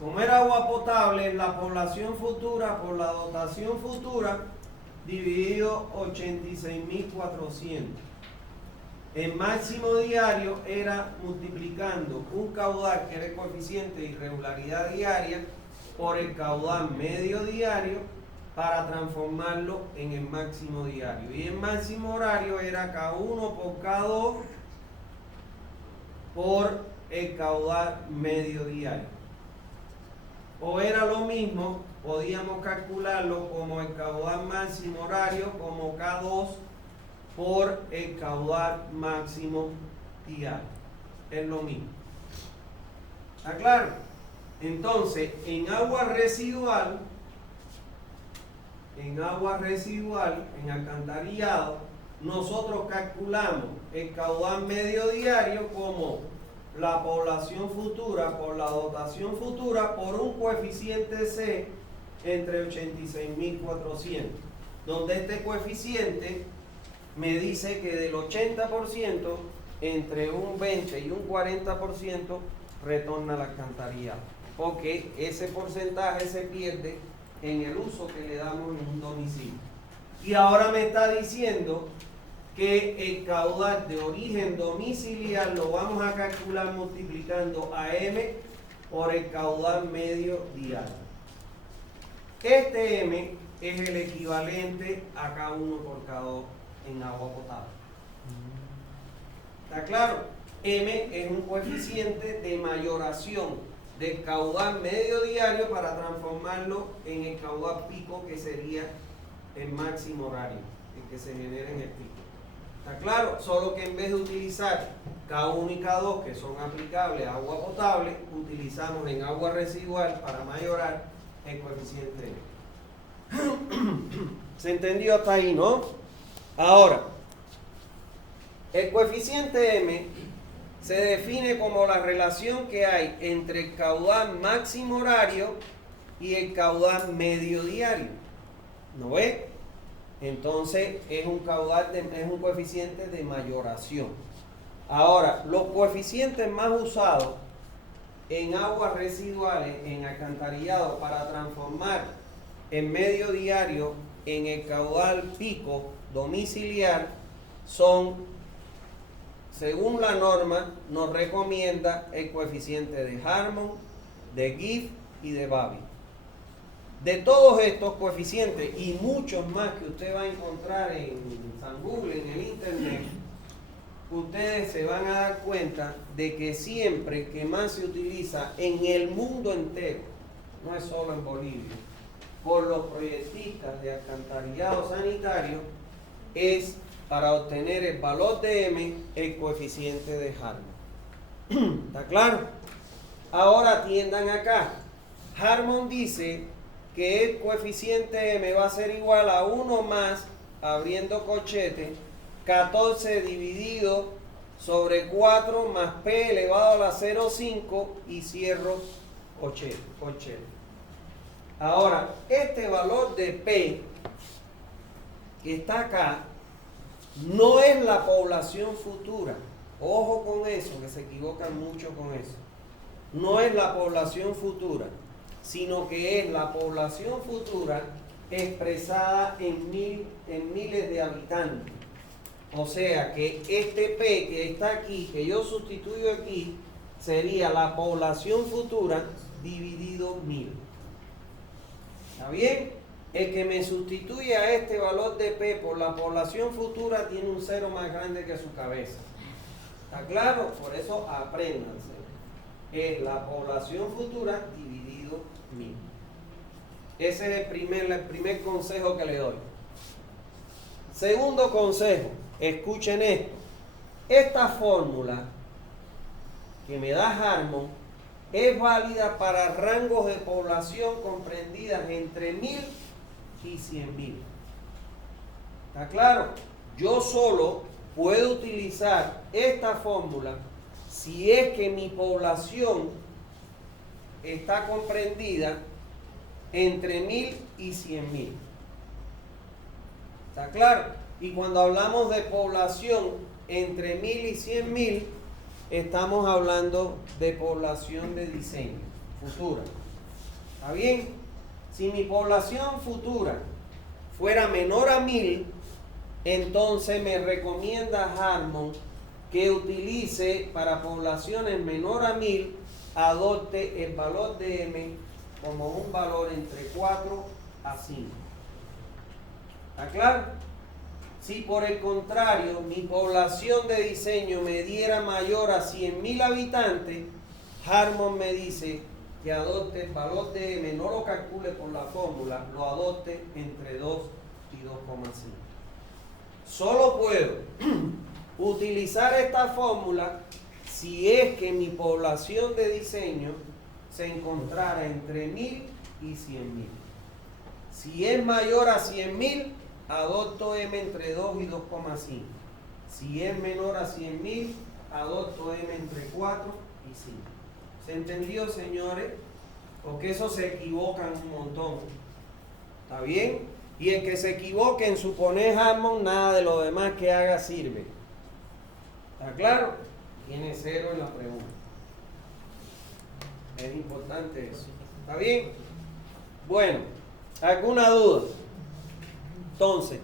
como era agua potable, la población futura por la dotación futura dividido 86.400. El máximo diario era multiplicando un caudal que era el coeficiente de irregularidad diaria por el caudal medio diario para transformarlo en el máximo diario. Y el máximo horario era K1 por K2 por el caudal medio diario. O era lo mismo, podíamos calcularlo como el caudal máximo horario como K2 por el caudal máximo diario. Es lo mismo. ¿Está claro? Entonces, en agua residual, en alcantarillado, nosotros calculamos el caudal medio diario como la población futura por la dotación futura por un coeficiente C entre 86.400, donde este coeficiente me dice que del 80%, entre un 20 y un 40% retorna al alcantarillado, porque ese porcentaje se pierde en el uso que le damos en un domicilio. Y ahora me está diciendo que el caudal de origen domiciliar lo vamos a calcular multiplicando a M por el caudal medio diario. Este M es el equivalente a K1 por K2 en agua potable. ¿Está claro? M es un coeficiente de mayoración del caudal medio diario para transformarlo en el caudal pico, que sería el máximo horario, el que se genera en el pico. ¿Está claro? Solo que en vez de utilizar K1 y K2, que son aplicables a agua potable, utilizamos en agua residual para mayorar el coeficiente. ¿Se entendió hasta ahí, no? Ahora, el coeficiente M se define como la relación que hay entre el caudal máximo horario y el caudal medio diario. ¿No ve? Entonces es un coeficiente de mayoración. Ahora, los coeficientes más usados en aguas residuales, en alcantarillado, para transformar el medio diario en el caudal pico domiciliar son, según la norma, nos recomienda el coeficiente de Harmon, de Gibbs y de Babi. De todos estos coeficientes y muchos más que usted va a encontrar en San Google, en el internet, ustedes se van a dar cuenta de que siempre que más se utiliza en el mundo entero, no es solo en Bolivia, por los proyectistas de alcantarillado sanitario, es para obtener el valor de M, el coeficiente de Harmon. ¿Está claro? Ahora atiendan acá. Harmon dice que el coeficiente M va a ser igual a 1 más, abriendo corchete, 14 dividido sobre 4 más P elevado a la 0,5 y cierro corchete. Ahora, este valor de P que está acá no es la población futura. Ojo con eso, que se equivocan mucho con eso. No es la población futura, sino que es la población futura expresada en miles de habitantes. O sea que este P que está aquí, que yo sustituyo aquí, sería la población futura dividido 1000. ¿Está bien? El que me sustituye a este valor de P por la población futura tiene un cero más grande que su cabeza. ¿Está claro? Por eso apréndanse. Es la población futura dividido 1000. Ese es el primer consejo que le doy. Segundo consejo, escuchen esto. Esta fórmula que me da Harmon es válida para rangos de población comprendidas entre 1000 y 100.000. ¿Está claro? Yo solo puedo utilizar esta fórmula si es que mi población está comprendida entre 1000 y 100.000. ¿Está claro? Y cuando hablamos de población entre 1000 y 100.000, estamos hablando de población de diseño futura. ¿Está bien? Si mi población futura fuera menor a 1000, entonces me recomienda Harmon que utilice para poblaciones menor a 1000, adopte el valor de M como un valor entre 4 a 5. ¿Está claro? Si por el contrario mi población de diseño me diera mayor a 100.000 habitantes, Harmon me dice que adopte el valor de M, no lo calcule por la fórmula, lo adopte entre 2 y 2,5. Solo puedo utilizar esta fórmula si es que mi población de diseño se encontrara entre 1000 y 100.000. Si es mayor a 100.000, adopto M entre 2 y 2,5. Si es menor a 100.000, adopto M entre 4 y 5. ¿Se entendió, señores? Porque eso se equivocan un montón. ¿Está bien? Y el que se equivoque en suponer Harmon, nada de lo demás que haga sirve. ¿Está claro? Tiene 0 en la pregunta. Es importante eso. ¿Está bien? Bueno, ¿alguna duda? Entonces,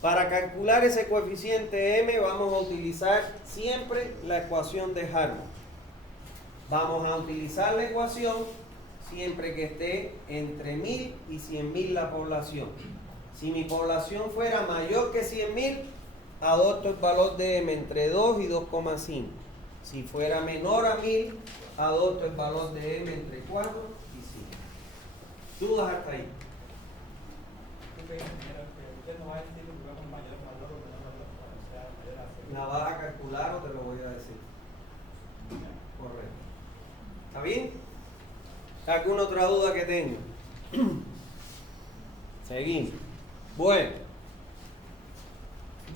para calcular ese coeficiente M vamos a utilizar siempre la ecuación de Harmon. Vamos a utilizar la ecuación siempre que esté entre 1000 y 100.000 la población. Si mi población fuera mayor que 100.000, adopto el valor de M entre 2 y 2,5. Si fuera menor a 1000, adopto el valor de M entre 4 y 5. ¿Dudas hasta ahí? ¿La vas a calcular o te lo voy a decir? Correcto. ¿Está bien? ¿Alguna otra duda que tenga? Seguimos. Bueno,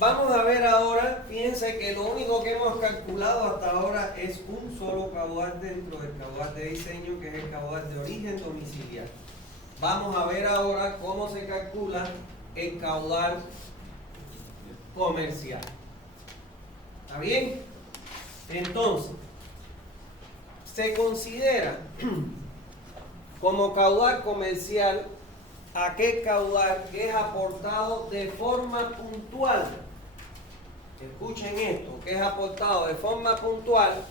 vamos a ver ahora, fíjense que lo único que hemos calculado hasta ahora es un solo caudal dentro del caudal de diseño, que es el caudal de origen domiciliar. Vamos a ver ahora cómo se calcula el caudal comercial. ¿Está bien? Entonces, se considera como caudal comercial aquel caudal que es aportado de forma puntual. Escuchen esto, que es aportado de forma puntual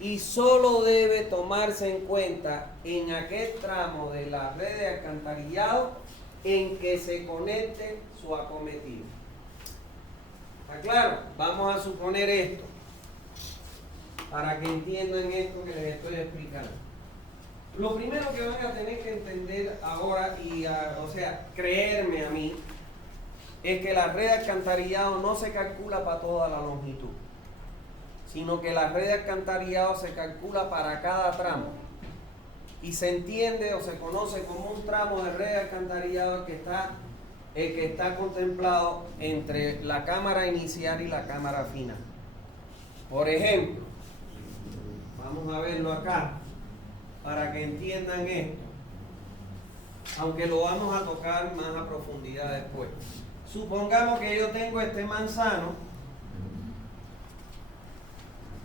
y solo debe tomarse en cuenta en aquel tramo de la red de alcantarillado en que se conecte su acometido. ¿Está claro? Vamos a suponer esto, para que entiendan esto que les estoy explicando. Lo primero que van a tener que entender ahora, o sea, creerme a mí, es que la red de alcantarillado no se calcula para toda la longitud, sino que la red de alcantarillado se calcula para cada tramo. Y se entiende o se conoce como un tramo de red de alcantarillado el que está contemplado entre la cámara inicial y la cámara final. Por ejemplo, vamos a verlo acá, para que entiendan esto, aunque lo vamos a tocar más a profundidad después. Supongamos que yo tengo este manzano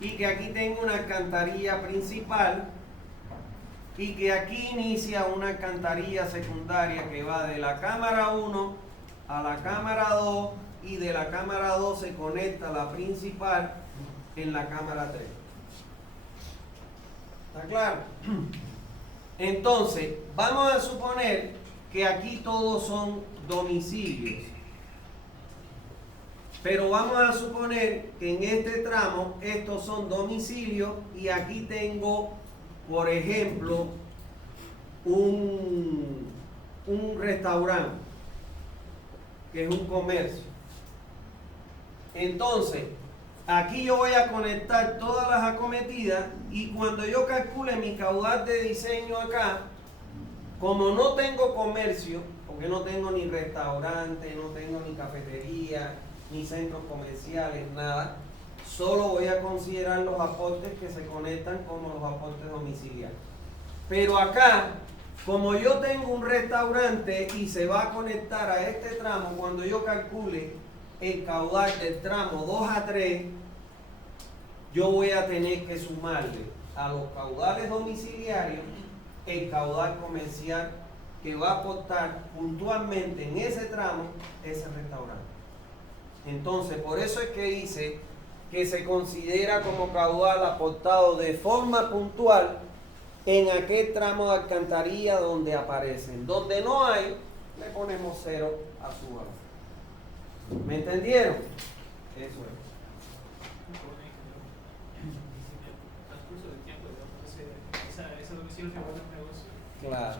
y que aquí tengo una alcantarilla principal y que aquí inicia una alcantarilla secundaria que va de la cámara 1 a la cámara 2 y de la cámara 2 se conecta a la principal en la cámara 3. ¿Está claro? Entonces, vamos a suponer que aquí todos son domicilios. Pero vamos a suponer que en este tramo estos son domicilios y aquí tengo, por ejemplo, un restaurante, que es un comercio. Entonces, aquí yo voy a conectar todas las acometidas y cuando yo calcule mi caudal de diseño acá, como no tengo comercio, porque no tengo ni restaurante, no tengo ni cafetería, ni centros comerciales, nada, solo voy a considerar los aportes que se conectan como los aportes domiciliarios. Pero acá, como yo tengo un restaurante y se va a conectar a este tramo, cuando yo calcule el caudal del tramo 2 a 3, yo voy a tener que sumarle a los caudales domiciliarios el caudal comercial que va a aportar puntualmente en ese tramo ese restaurante. Entonces, por eso es que dice que se considera como caudal aportado de forma puntual en aquel tramo de alcantarilla donde aparecen. Donde no hay, le ponemos 0 a su valor. ¿Me entendieron? Eso es. Claro.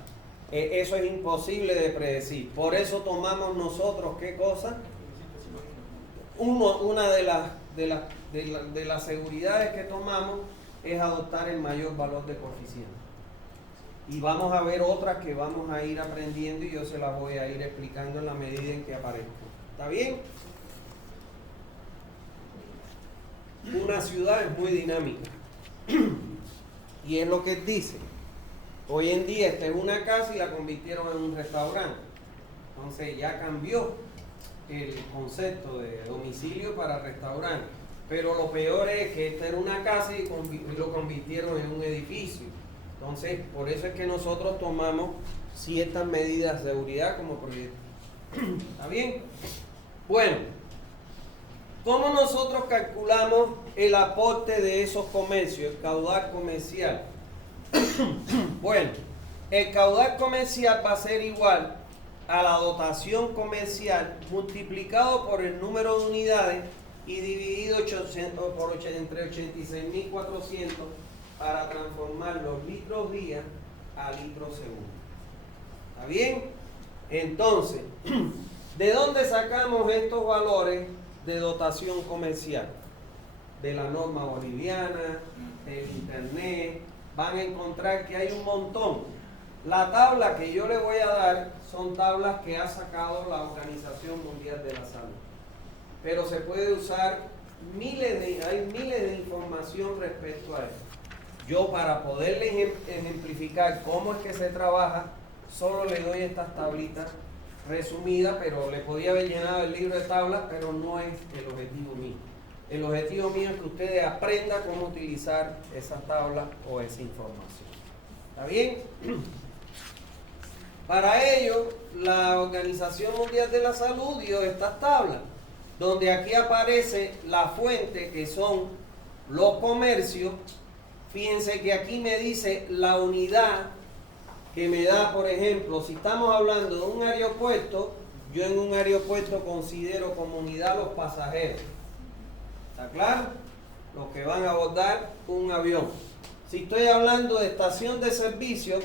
Eso es imposible de predecir. Por eso tomamos nosotros, ¿qué cosa? Una de las seguridades que tomamos es adoptar el mayor valor de coeficiente. Y vamos a ver otras que vamos a ir aprendiendo y yo se las voy a ir explicando en la medida en que aparezcan. ¿Está bien? Una ciudad es muy dinámica. Y es lo que dice. Hoy en día esta es una casa y la convirtieron en un restaurante. Entonces ya cambió el concepto de domicilio para restaurante. Pero lo peor es que esta era una casa y lo convirtieron en un edificio. Entonces, por eso es que nosotros tomamos ciertas medidas de seguridad como proyecto. ¿Está bien? Bueno, ¿cómo nosotros calculamos el aporte de esos comercios, el caudal comercial? Bueno, el caudal comercial va a ser igual a la dotación comercial multiplicado por el número de unidades y dividido entre 86.400 para transformar los litros día a litros segundo. ¿Está bien? Entonces, ¿de dónde sacamos estos valores de dotación comercial? De la norma boliviana, del internet. Van a encontrar que hay un montón. La tabla que yo les voy a dar son tablas que ha sacado la Organización Mundial de la Salud. Pero se puede usar hay miles de información respecto a eso. Yo, para poderles ejemplificar cómo es que se trabaja, solo le doy estas tablitas resumidas, pero le podía haber llenado el libro de tablas, pero no es el objetivo mío. El objetivo mío es que ustedes aprendan cómo utilizar esa tabla o esa información. ¿Está bien? Para ello, la Organización Mundial de la Salud dio estas tablas, donde aquí aparece la fuente, que son los comercios. Fíjense que aquí me dice la unidad que me da, por ejemplo, si estamos hablando de un aeropuerto, yo en un aeropuerto considero como unidad los pasajeros. ¿Está claro? Los que van a abordar un avión. Si estoy hablando de estación de servicio,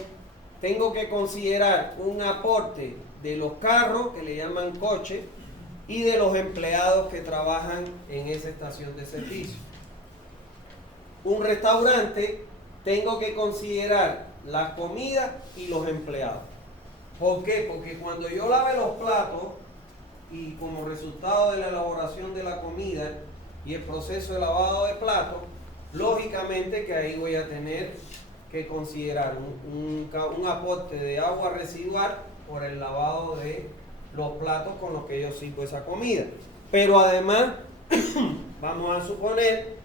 tengo que considerar un aporte de los carros, que le llaman coche, y de los empleados que trabajan en esa estación de servicio. Un restaurante, tengo que considerar la comida y los empleados. ¿Por qué? Porque cuando yo lave los platos y como resultado de la elaboración de la comida y el proceso de lavado de platos, lógicamente que ahí voy a tener que considerar un aporte de agua residual por el lavado de los platos con los que yo sirvo esa comida. Pero además, vamos a suponer,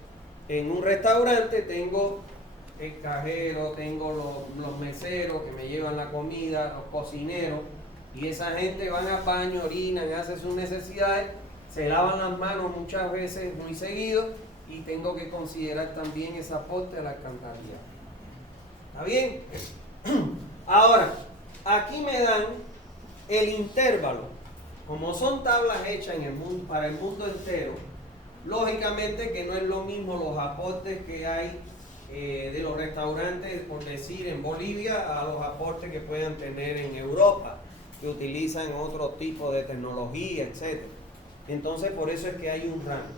en un restaurante tengo el cajero, tengo los meseros que me llevan la comida, los cocineros, y esa gente van al baño, orinan, hacen sus necesidades, se lavan las manos muchas veces, muy seguido, y tengo que considerar también ese aporte a la alcantarilla. ¿Está bien? Ahora, aquí me dan el intervalo. Como son tablas hechas para el mundo entero, lógicamente que no es lo mismo los aportes que hay de los restaurantes, por decir, en Bolivia, a los aportes que puedan tener en Europa, que utilizan otro tipo de tecnología, etc. Entonces, por eso es que hay un rango.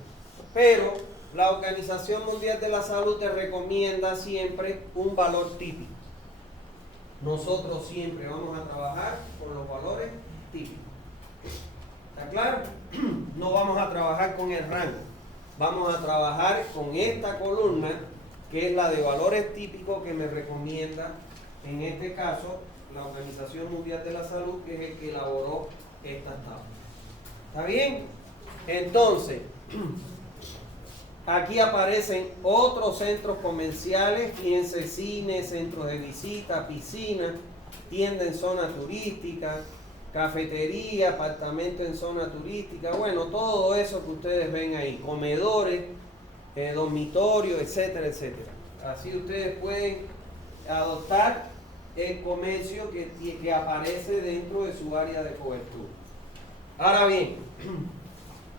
Pero la Organización Mundial de la Salud te recomienda siempre un valor típico. Nosotros siempre vamos a trabajar con los valores típicos. ¿Está claro? No vamos a trabajar con el rango. Vamos a trabajar con esta columna, que es la de valores típicos que me recomienda en este caso la Organización Mundial de la Salud, que es el que elaboró estas tablas. ¿Está bien? Entonces, aquí aparecen otros centros comerciales, fíjense, cines, centros de visita, piscinas, tiendas en zona turística, cafetería, apartamento en zona turística, bueno, todo eso que ustedes ven ahí, comedores, dormitorios, etcétera, etcétera. Así ustedes pueden adoptar el comercio que aparece dentro de su área de cobertura. Ahora bien,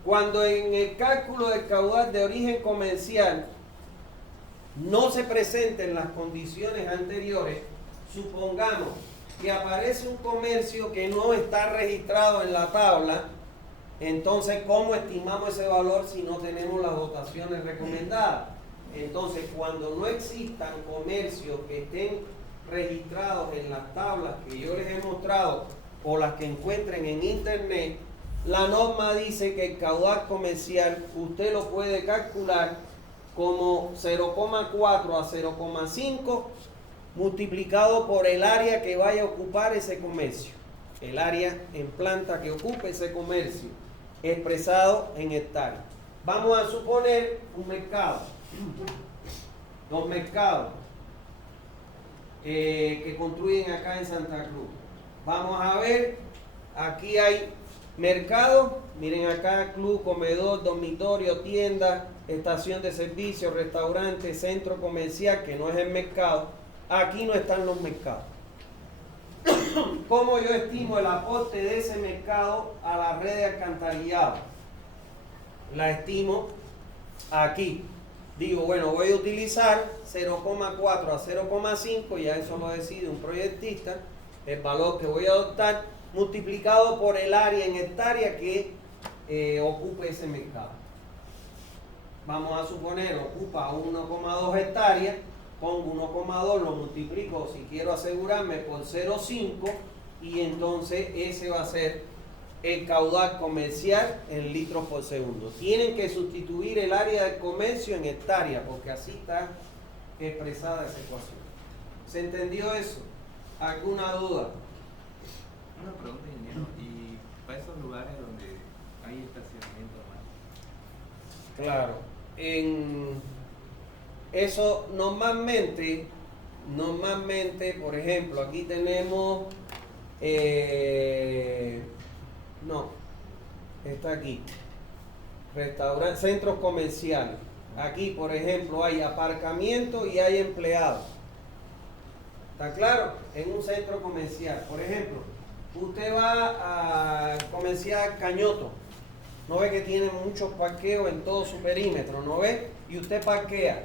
cuando en el cálculo del caudal de origen comercial no se presenten las condiciones anteriores, supongamos que aparece un comercio que no está registrado en la tabla, entonces ¿cómo estimamos ese valor si no tenemos las dotaciones recomendadas? Entonces, cuando no existan comercios que estén registrados en las tablas que yo les he mostrado o las que encuentren en internet, la norma dice que el caudal comercial usted lo puede calcular como 0,4 a 0,5 multiplicado por el área que vaya a ocupar ese comercio, el área en planta que ocupe ese comercio, expresado en hectáreas. Vamos a suponer un mercado, dos mercados que construyen acá en Santa Cruz. Vamos a ver, aquí hay mercado, miren acá, club, comedor, dormitorio, tienda, estación de servicio, restaurante, centro comercial, que no es el mercado. Aquí no están los mercados. ¿Cómo yo estimo el aporte de ese mercado a la red de alcantarillado? La estimo aquí. Digo, bueno, voy a utilizar 0,4 a 0,5, ya eso lo decide un proyectista, el valor que voy a adoptar, multiplicado por el área en hectárea que ocupe ese mercado. Vamos a suponer, ocupa 1,2 hectáreas, pongo 1,2, lo multiplico, si quiero asegurarme, por 0,5, y entonces ese va a ser el caudal comercial en litros por segundo. Tienen que sustituir el área del comercio en hectáreas, porque así está expresada esa ecuación. ¿Se entendió eso? ¿Alguna duda? Una pregunta, ingeniero, ¿y para esos lugares donde hay estacionamiento más? Claro, en eso normalmente, por ejemplo, aquí tenemos, no, está aquí, restaurantes, centros comerciales. Aquí, por ejemplo, hay aparcamiento y hay empleados. ¿Está claro? En un centro comercial, por ejemplo, usted va a comercial Cañoto, no ve que tiene muchos parqueos en todo su perímetro, ¿no ve? Y usted parquea.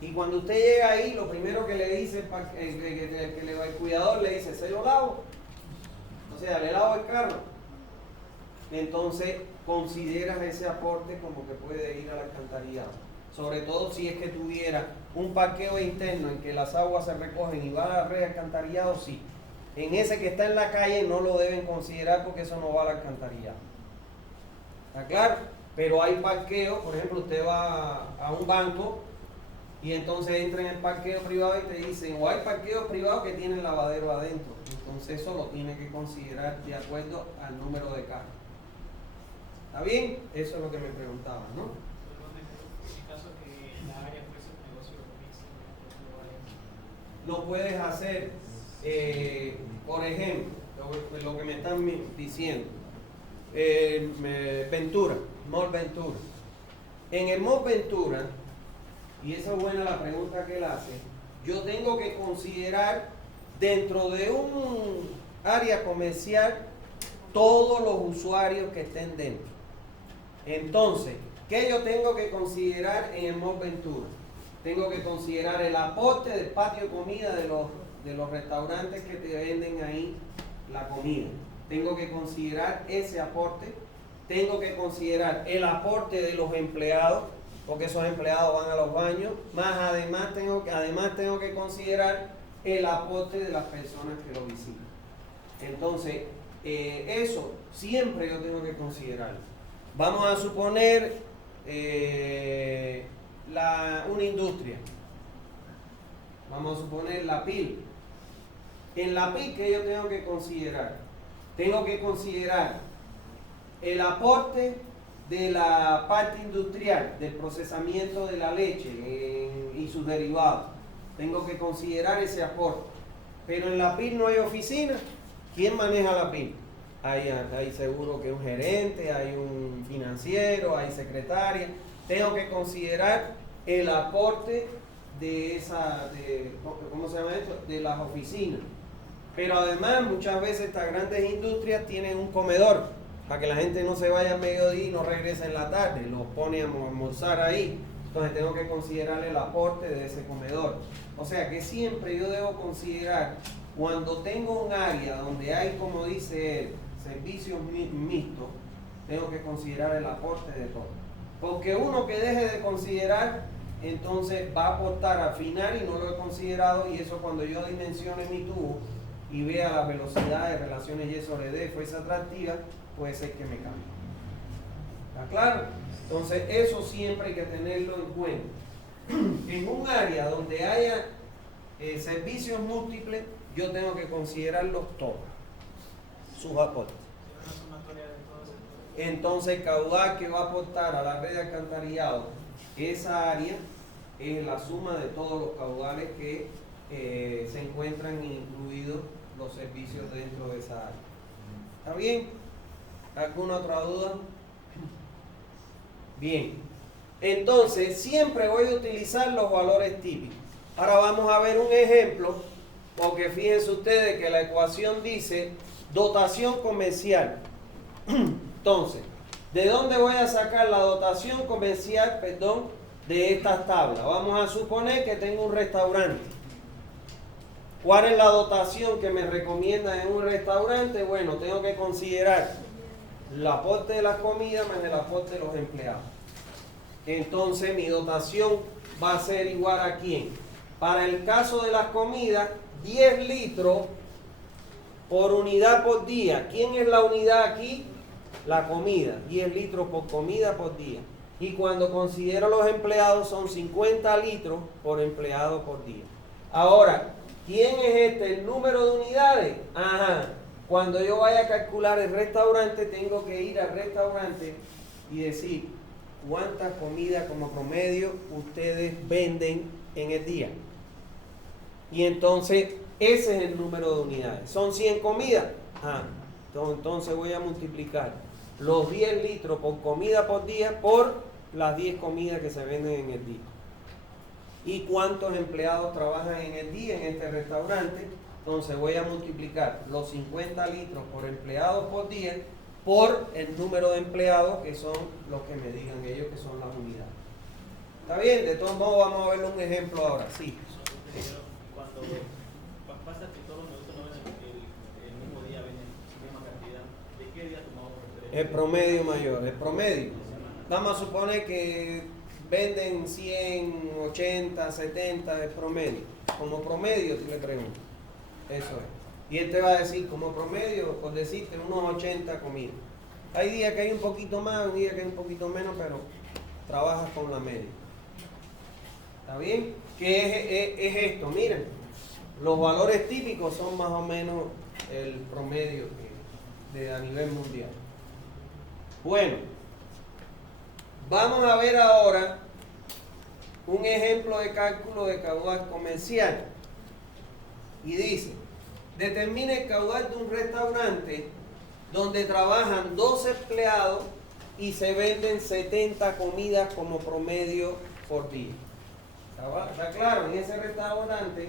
Y cuando usted llega ahí, lo primero que le dice el cuidador le dice, ¿se lo lavo? O sea, le lavo el carro. Entonces, consideras ese aporte como que puede ir al alcantarillado. Sobre todo si es que tuviera un parqueo interno en que las aguas se recogen y va a la red de alcantarillado, sí. En ese que está en la calle no lo deben considerar porque eso no va al alcantarillado. ¿Está claro? Pero hay parqueos, por ejemplo, usted va a un banco y entonces entra en el parqueo privado y te dicen, o hay parqueos privados que tienen lavadero adentro. Entonces eso lo tiene que considerar de acuerdo al número de carros. ¿Está bien? Eso es lo que me preguntaban, ¿no? En el caso que la área fuese un negocio mixto, Lo puedes hacer, por ejemplo, lo que me están diciendo, Ventura, Mall Ventura. En el Mall Ventura, y esa es buena la pregunta que él hace, yo tengo que considerar dentro de un área comercial todos los usuarios que estén dentro. Entonces, ¿qué yo tengo que considerar en el Mall Ventura? Tengo que considerar el aporte del patio de comida de los restaurantes que te venden ahí la comida. Tengo que considerar ese aporte. Tengo que considerar el aporte de los empleados, porque esos empleados van a los baños. Además tengo que considerar el aporte de las personas que lo visitan. Entonces, eso siempre yo tengo que considerarlo. Vamos a suponer una industria. Vamos a suponer la PIL. En la PIC, ¿qué yo tengo que considerar? Tengo que considerar el aporte de la parte industrial, del procesamiento de la leche y sus derivados. Tengo que considerar ese aporte. Pero en la PIC no hay oficina. ¿Quién maneja la PIC? Hay seguro que un gerente, hay un financiero, hay secretaria. Tengo que considerar el aporte ¿cómo se llama esto? De las oficinas. Pero además muchas veces estas grandes industrias tienen un comedor para que la gente no se vaya a mediodía y no regrese en la tarde, los pone a almorzar ahí. Entonces tengo que considerar el aporte de ese comedor. O sea que siempre yo debo considerar, cuando tengo un área donde hay, como dice él, servicios mixtos, tengo que considerar el aporte de todo. Porque uno que deje de considerar, entonces va a aportar al final y no lo he considerado, y eso cuando yo dimensione mi tubo y vea la velocidad de relaciones Y sobre D fuese atractiva, puede ser que me cambie. ¿Está claro? Entonces eso siempre hay que tenerlo en cuenta. En un área donde haya servicios múltiples, yo tengo que considerarlos todos, sus aportes. Entonces el caudal que va a aportar a la red de alcantarillado esa área es la suma de todos los caudales que se encuentran incluidos los servicios dentro de esa área. ¿Está bien? ¿Alguna otra duda? Bien. Entonces, siempre voy a utilizar los valores típicos. Ahora vamos a ver un ejemplo, porque fíjense ustedes que la ecuación dice dotación comercial. Entonces, ¿de dónde voy a sacar la dotación comercial, de estas tablas? Vamos a suponer que tengo un restaurante. ¿Cuál es la dotación que me recomiendan en un restaurante? Bueno, tengo que considerar el aporte de las comidas más el aporte de los empleados. Entonces mi dotación va a ser igual a ¿quién? Para el caso de las comidas, 10 litros por unidad por día. ¿Quién es la unidad aquí? La comida. 10 litros por comida por día. Y cuando considero los empleados son 50 litros por empleado por día. Ahora, ¿quién es este? ¿El número de unidades? Ajá. Cuando yo vaya a calcular el restaurante, tengo que ir al restaurante y decir cuántas comidas como promedio ustedes venden en el día. Y entonces, ese es el número de unidades. ¿Son 100 comidas? Ah, entonces voy a multiplicar los 10 litros por comida por día por las 10 comidas que se venden en el día. ¿Y cuántos empleados trabajan en el día en este restaurante? Entonces voy a multiplicar los 50 litros por empleados por día por el número de empleados, que son los que me digan ellos que son las unidades. ¿Está bien? De todos modos vamos a ver un ejemplo ahora. Sí. Cuando pasa que todos los productos no venden el mismo día, venden la misma cantidad, ¿de qué día tomamos referencia? El promedio mayor, el promedio. Vamos a suponer que venden 100, 80, 70, el promedio. Como promedio, si le pregunto. Eso es. Y él te va a decir, como promedio, por decirte, unos 80 comidas. Hay días que hay un poquito más, un día que hay un poquito menos, pero trabajas con la media. ¿Está bien? ¿Qué es esto? Miren, los valores típicos son más o menos el promedio a nivel mundial. Bueno, vamos a ver ahora un ejemplo de cálculo de caudal comercial. Y dice, determine el caudal de un restaurante donde trabajan 12 empleados y se venden 70 comidas como promedio por día. ¿Está claro? En ese restaurante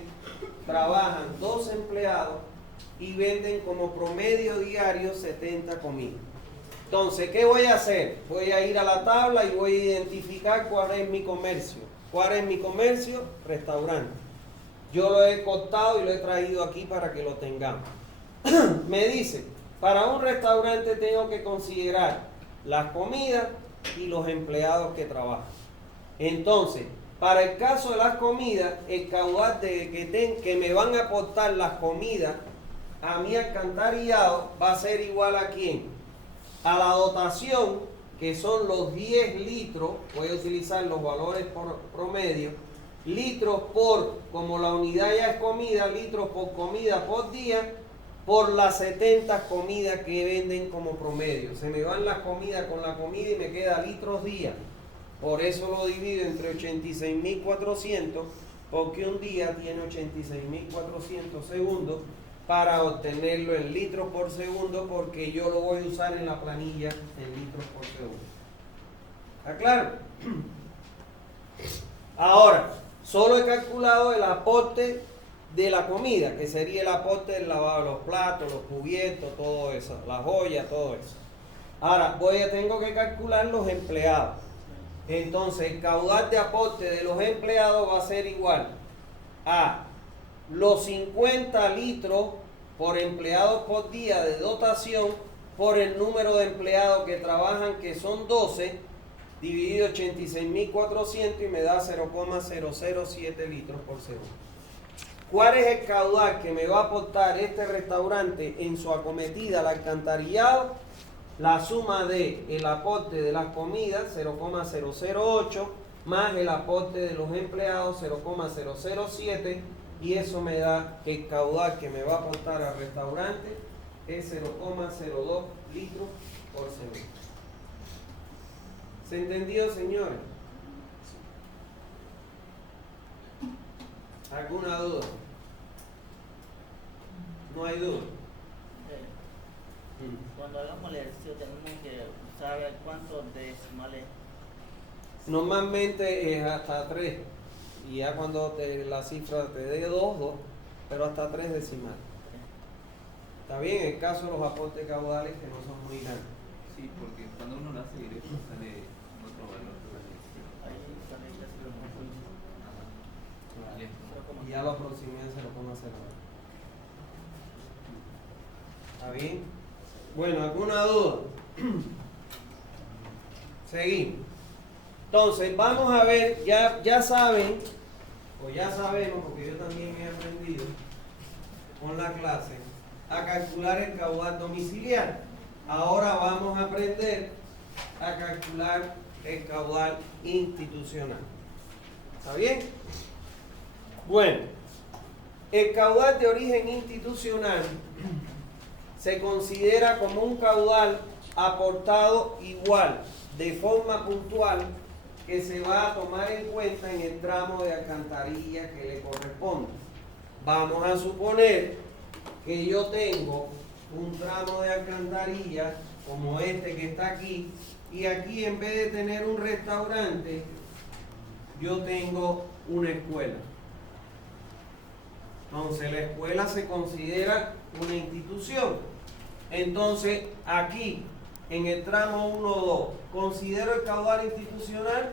trabajan 12 empleados y venden como promedio diario 70 comidas. Entonces, ¿qué voy a hacer? Voy a ir a la tabla y voy a identificar cuál es mi comercio. ¿Cuál es mi comercio? Restaurante. Yo lo he cortado y lo he traído aquí para que lo tengamos. Me dice, para un restaurante tengo que considerar las comidas y los empleados que trabajan. Entonces, para el caso de las comidas, el caudal que me van a aportar las comidas a mi alcantarillado va a ser igual a ¿quién? A la dotación, que son los 10 litros, voy a utilizar los valores por promedio, litros por, como la unidad ya es comida, litros por comida por día, por las 70 comidas que venden como promedio. Se me van las comidas con la comida y me queda litros día. Por eso lo divido entre 86.400, porque un día tiene 86.400 segundos, para obtenerlo en litros por segundo, porque yo lo voy a usar en la planilla en litros por segundo. ¿Está claro? Ahora, solo he calculado el aporte de la comida, que sería el aporte del lavado de los platos, los cubiertos, todo eso, la joya, todo eso. Ahora, tengo que calcular los empleados. Entonces, el caudal de aporte de los empleados va a ser igual a los 50 litros por empleado por día de dotación por el número de empleados que trabajan, que son 12, dividido 86.400 y me da 0,007 litros por segundo. ¿Cuál es el caudal que me va a aportar este restaurante en su acometida al alcantarillado? La suma de el aporte de las comidas, 0,008, más el aporte de los empleados, 0,007, y eso me da que el caudal que me va a aportar al restaurante es 0,02 litros por segundo. ¿Se entendió, señores? ¿Alguna duda? ¿No hay duda? Cuando hagamos el ejercicio tenemos que saber cuántos decimales. Normalmente es hasta 3. Y ya cuando la cifra te dé 2, pero hasta 3 decimales. Está bien, en el caso de los aportes caudales que no son muy grandes. Sí, porque cuando uno lo hace directo sale otro valor. Ahí sale casi lo mismo. Y ya lo aproximé a 0,0. ¿Está bien? Bueno, ¿alguna duda? Seguimos. Entonces, vamos a ver, ya saben, o ya sabemos, porque yo también he aprendido con la clase, a calcular el caudal domiciliario. Ahora vamos a aprender a calcular el caudal institucional. ¿Está bien? Bueno, el caudal de origen institucional se considera como un caudal aportado igual, de forma puntual, que se va a tomar en cuenta en el tramo de alcantarilla que le corresponde. Vamos a suponer que yo tengo un tramo de alcantarilla como este que está aquí, y aquí en vez de tener un restaurante, yo tengo una escuela. Entonces la escuela se considera una institución. Entonces aquí en el tramo 1-2, ¿considero el caudal institucional?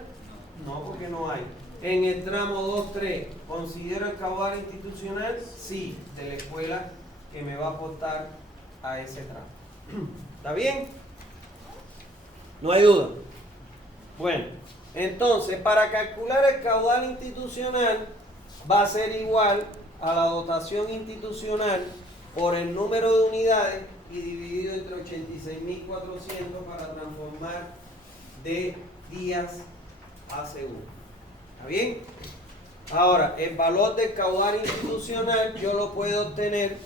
No, porque no hay. En el tramo 2-3, ¿considero el caudal institucional? Sí, de la escuela que me va a aportar a ese tramo. ¿Está bien? No hay duda. Bueno, entonces para calcular el caudal institucional va a ser igual a la dotación institucional por el número de unidades y dividido entre 86.400 para transformar de días a segundos. ¿Está bien? Ahora, el valor del caudal institucional yo lo puedo obtener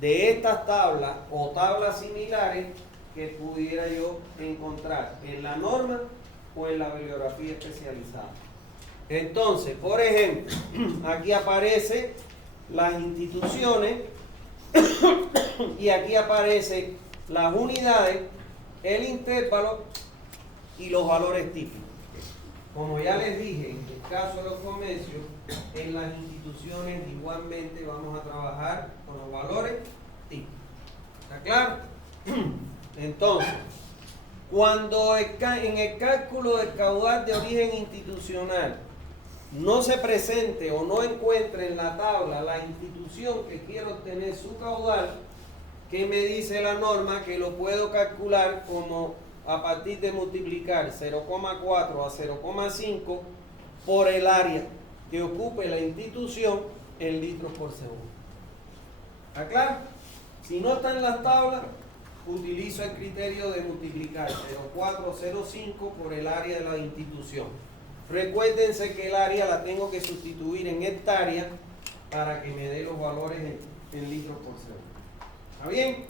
de estas tablas o tablas similares que pudiera yo encontrar en la norma o en la bibliografía especializada. Entonces, por ejemplo, aquí aparecen las instituciones y aquí aparecen las unidades, el intervalo y los valores típicos. Como ya les dije, en el caso de los comercios, en las instituciones igualmente vamos a trabajar con los valores típicos. ¿Está claro? Entonces, cuando en el cálculo del caudal de origen institucional no se presente o no encuentre en la tabla la institución que quiero obtener su caudal, ¿qué me dice la norma? Que lo puedo calcular como a partir de multiplicar 0,4 a 0,5 por el área que ocupe la institución en litros por segundo. ¿Está claro? Si no está en las tablas, utilizo el criterio de multiplicar 0,4 o 0,5 por el área de la institución. Recuérdense que el área la tengo que sustituir en hectárea para que me dé los valores en litros por segundo. ¿Está bien?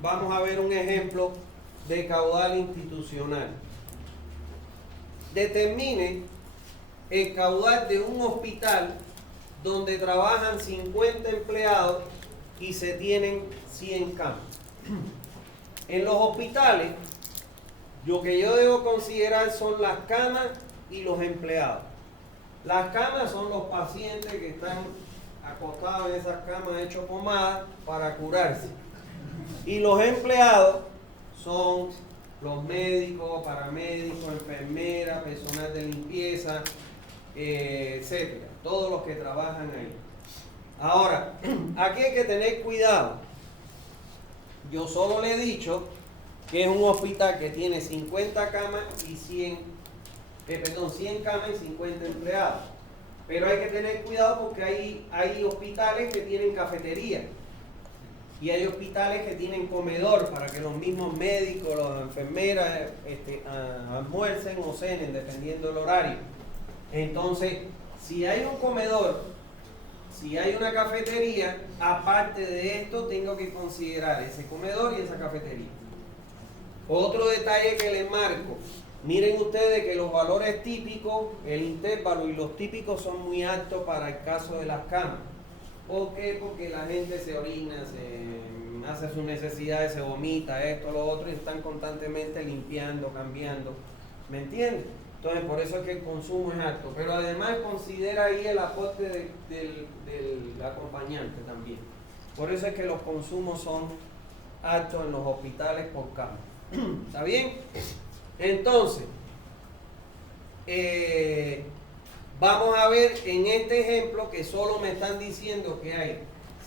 Vamos a ver un ejemplo de caudal institucional. Determine el caudal de un hospital donde trabajan 50 empleados y se tienen 100 camas. En los hospitales, lo que yo debo considerar son las camas y los empleados. Las camas son los pacientes que están acostados en esas camas hechos pomada para curarse. Y los empleados son los médicos, paramédicos, enfermeras, personal de limpieza, etcétera. Todos los que trabajan ahí. Ahora, aquí hay que tener cuidado. Yo solo le he dicho que es un hospital que tiene 50 camas y 100 camas y 50 empleados. Pero hay que tener cuidado porque hay hospitales que tienen cafetería y hay hospitales que tienen comedor para que los mismos médicos, las enfermeras almuercen o cenen dependiendo del horario. Entonces, si hay un comedor, si hay una cafetería, aparte de esto tengo que considerar ese comedor y esa cafetería. Otro detalle que les marco. Miren ustedes que los valores típicos, el intervalo y los típicos son muy altos para el caso de las camas. ¿Por qué? Porque la gente se orina, se hace sus necesidades, se vomita, esto, lo otro, y están constantemente limpiando, cambiando. ¿Me entienden? Entonces, por eso es que el consumo es alto. Pero además considera ahí el aporte del acompañante también. Por eso es que los consumos son altos en los hospitales por cama. ¿Está bien? Entonces, vamos a ver en este ejemplo que solo me están diciendo que hay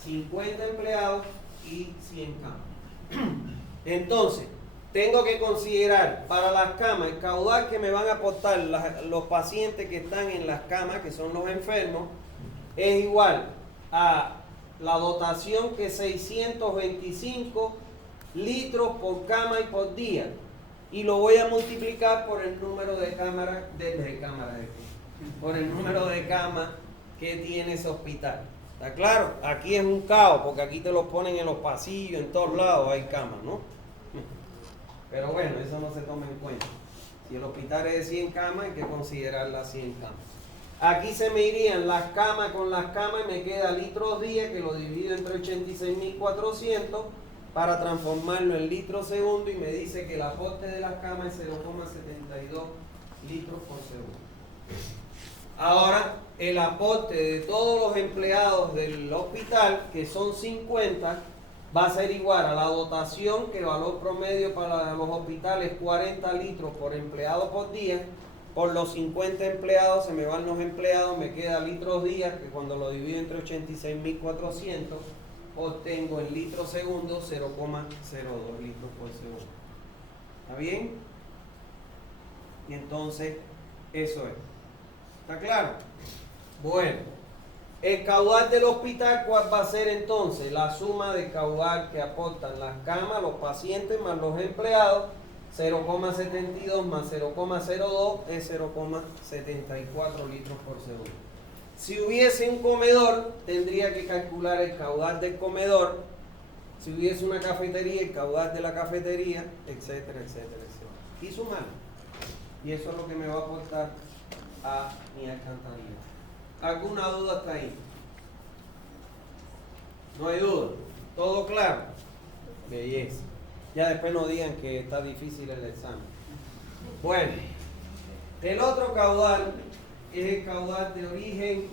50 empleados y 100 camas. Entonces, tengo que considerar para las camas el caudal que me van a aportar los pacientes que están en las camas, que son los enfermos, es igual a la dotación que 625 litros por cama y por día. Y lo voy a multiplicar por el número de cámaras, por el número de camas que tiene ese hospital. ¿Está claro? Aquí es un caos, porque aquí te los ponen en los pasillos, en todos lados hay camas, ¿no? Pero bueno, eso no se toma en cuenta. Si el hospital es de 100 camas, hay que considerar las 100 camas. Aquí se me irían las camas con las camas y me queda litros día, que lo divido entre 86.400 para transformarlo en litros segundo y me dice que el aporte de las camas es 0,72 litros por segundo. Ahora, el aporte de todos los empleados del hospital, que son 50, va a ser igual a la dotación, que el valor promedio para los hospitales 40 litros por empleado por día. Por los 50 empleados se me van los empleados, me queda litros día, que cuando lo divido entre 86.400 obtengo en litros segundo 0,02 litros por segundo. ¿Está bien? Y entonces, eso es. ¿Está claro? Bueno, el caudal del hospital, ¿cuál va a ser entonces? La suma de caudal que aportan las camas, los pacientes más los empleados, 0,72 más 0,02 es 0,74 litros por segundo. Si hubiese un comedor, tendría que calcular el caudal del comedor. Si hubiese una cafetería, el caudal de la cafetería, etcétera, etcétera, etcétera. Y sumar. Y eso es lo que me va a aportar a mi alcantarillado. ¿Alguna duda hasta ahí? ¿No hay duda? ¿Todo claro? Belleza. Ya después no digan que está difícil el examen. Bueno, el otro caudal es el caudal de origen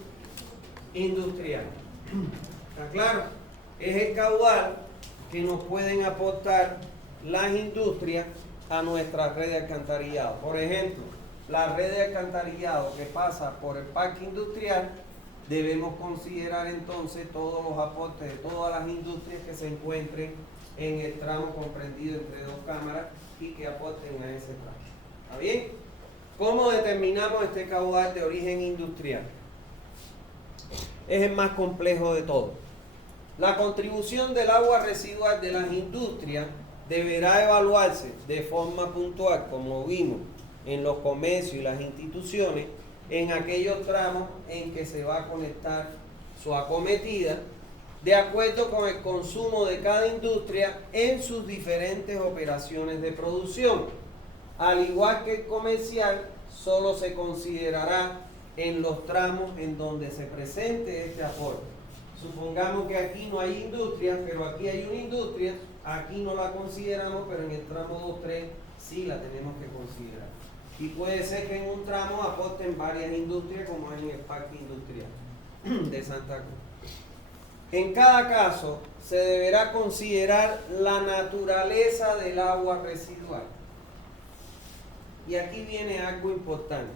industrial. ¿Está claro? Es el caudal que nos pueden aportar las industrias a nuestra red de alcantarillado. Por ejemplo, la red de alcantarillado que pasa por el parque industrial, debemos considerar entonces todos los aportes de todas las industrias que se encuentren en el tramo comprendido entre dos cámaras y que aporten a ese tramo. ¿Está bien? ¿Cómo determinamos este caudal de origen industrial? Es el más complejo de todo. La contribución del agua residual de las industrias deberá evaluarse de forma puntual, como vimos en los comercios y las instituciones en aquellos tramos en que se va a conectar su acometida de acuerdo con el consumo de cada industria en sus diferentes operaciones de producción. Al igual que el comercial, solo se considerará en los tramos en donde se presente este aporte. Supongamos que aquí no hay industria, pero aquí hay una industria, aquí no la consideramos, pero en el tramo 2-3 sí la tenemos que considerar. Y puede ser que en un tramo aporten varias industrias, como es en el Parque Industrial de Santa Cruz. En cada caso, se deberá considerar la naturaleza del agua residual. Y aquí viene algo importante.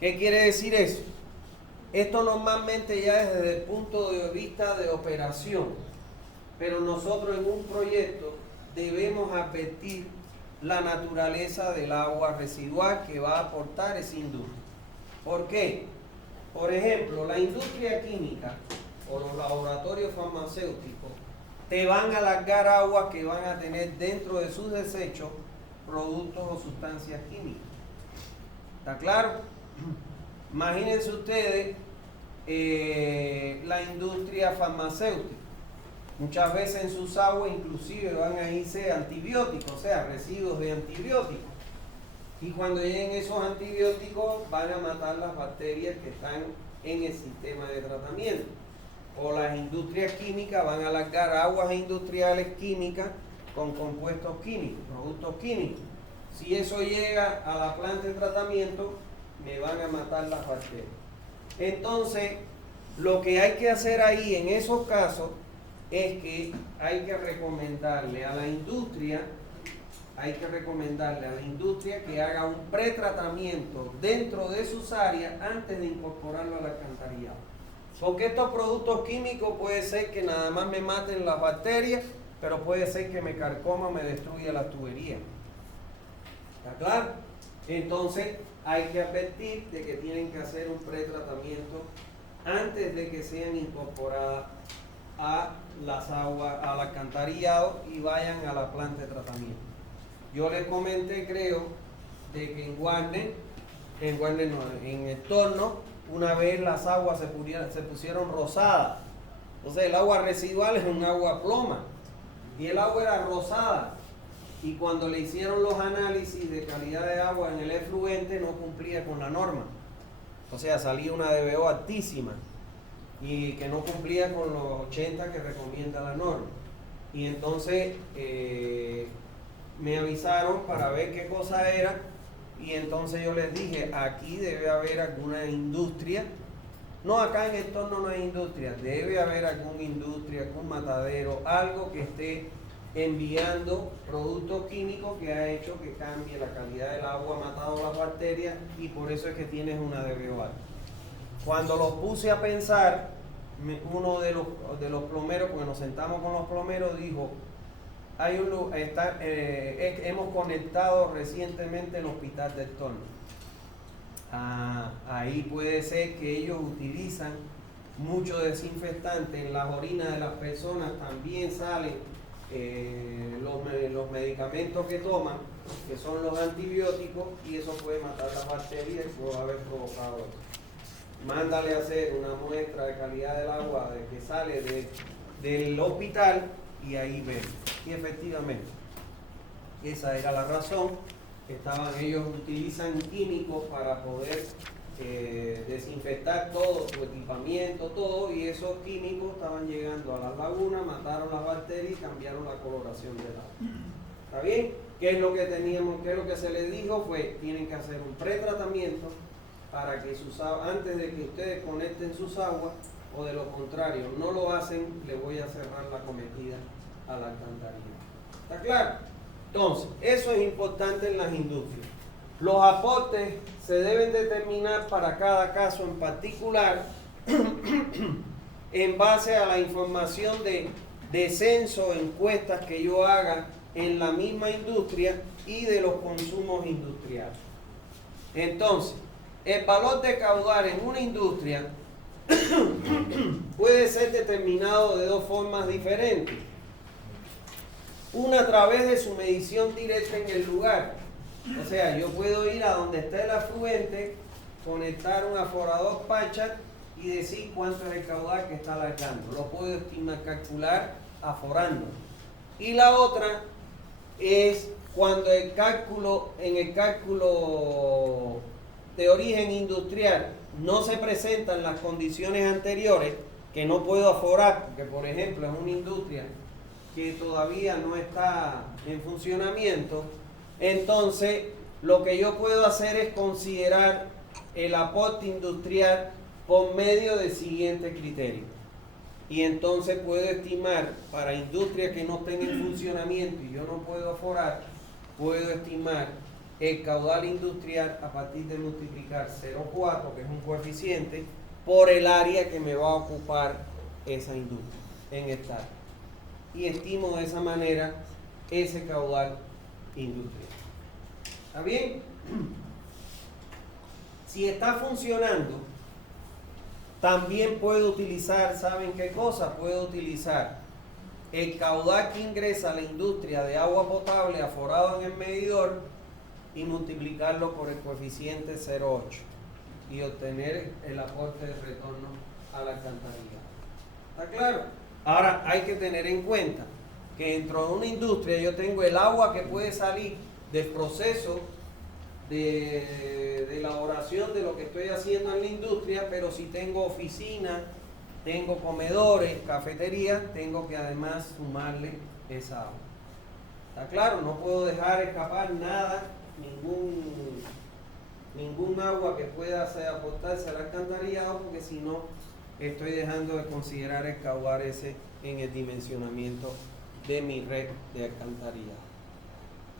¿Qué quiere decir eso? Esto normalmente ya es desde el punto de vista de operación, pero nosotros en un proyecto debemos advertir la naturaleza del agua residual que va a aportar esa industria. ¿Por qué? Por ejemplo, la industria química o los laboratorios farmacéuticos te van a largar aguas que van a tener dentro de sus desechos productos o sustancias químicas. ¿Está claro? Imagínense ustedes la industria farmacéutica. Muchas veces en sus aguas inclusive van a irse antibióticos, o sea, residuos de antibióticos. Y cuando lleguen esos antibióticos van a matar las bacterias que están en el sistema de tratamiento. O las industrias químicas van a largar aguas industriales químicas con compuestos químicos, productos químicos. Si eso llega a la planta de tratamiento, me van a matar las bacterias. Entonces, lo que hay que hacer ahí en esos casos es que hay que recomendarle a la industria que haga un pretratamiento dentro de sus áreas antes de incorporarlo al alcantarillado. Porque estos productos químicos puede ser que nada más me maten las bacterias, pero puede ser que me carcoma o me destruya las tuberías. ¿Está claro? Entonces hay que advertir de que tienen que hacer un pretratamiento antes de que sean incorporadas a las aguas, al alcantarillado y vayan a la planta de tratamiento. Yo les comenté, creo, de que en el torno, una vez las aguas se pusieron rosadas. Entonces el agua residual es un agua ploma y el agua era rosada. Y cuando le hicieron los análisis de calidad de agua en el efluente no cumplía con la norma. O sea, salía una DBO altísima y que no cumplía con los 80 que recomienda la norma. Y entonces me avisaron para ver qué cosa era y entonces yo les dije, aquí debe haber alguna industria. No, acá en el torno no hay industria, debe haber alguna industria, algún matadero, algo que esté enviando productos químicos que ha hecho que cambie la calidad del agua, ha matado las bacterias y por eso es que tienes una DBO alta. Cuando los puse a pensar, uno de los plomeros, porque nos sentamos con los plomeros, dijo, hemos conectado recientemente el hospital del torno. Ahí puede ser que ellos utilizan mucho desinfectante, en las orinas de las personas también salen los medicamentos que toman, que son los antibióticos, y eso puede matar las bacterias y puede haber provocado eso. Mándale a hacer una muestra de calidad del agua que sale del hospital y ahí ven. Y efectivamente, esa era la razón. Ellos utilizan químicos para poder desinfectar todo su equipamiento, todo, y esos químicos estaban llegando a las lagunas, mataron las bacterias y cambiaron la coloración del agua. ¿Está bien? ¿Qué es lo que se les dijo? Fue, tienen que hacer un pretratamiento para que antes de que ustedes conecten sus aguas, o de lo contrario, no lo hacen, le voy a cerrar la cometida a la alcantarilla. ¿Está claro? Entonces, eso es importante en las industrias. Los aportes se deben determinar para cada caso en particular en base a la información de descenso, encuestas que yo haga en la misma industria y de los consumos industriales. Entonces, el valor de caudal en una industria puede ser determinado de dos formas diferentes. Una a través de su medición directa en el lugar. O sea, yo puedo ir a donde está el afluente, conectar un aforador Pachat y decir cuánto es el caudal que está alargando. Lo puedo estimar, calcular aforando. Y la otra es cuando en el cálculo de origen industrial no se presentan las condiciones anteriores, que no puedo aforar, porque por ejemplo es una industria que todavía no está en funcionamiento, entonces lo que yo puedo hacer es considerar el aporte industrial por medio del siguiente criterio. Y entonces puedo estimar para industrias que no estén en funcionamiento y yo no puedo aforar, puedo estimar el caudal industrial a partir de multiplicar 0,4, que es un coeficiente, por el área que me va a ocupar esa industria en hectáreas. Y estimo de esa manera ese caudal industrial. ¿Está bien? Si está funcionando, también puedo utilizar, ¿saben qué cosa? Puedo utilizar el caudal que ingresa a la industria de agua potable aforado en el medidor y multiplicarlo por el coeficiente 0,8 y obtener el aporte de retorno al alcantarillado. ¿Está claro? Ahora hay que tener en cuenta que dentro de una industria yo tengo el agua que puede salir del proceso de elaboración de lo que estoy haciendo en la industria, pero si tengo oficinas, tengo comedores, cafeterías, tengo que además sumarle esa agua. ¿Está claro? No puedo dejar escapar nada, ningún agua que pueda aportarse al alcantarillado, porque si no estoy dejando de considerar el caudal ese en el dimensionamiento de mi red de alcantarillado.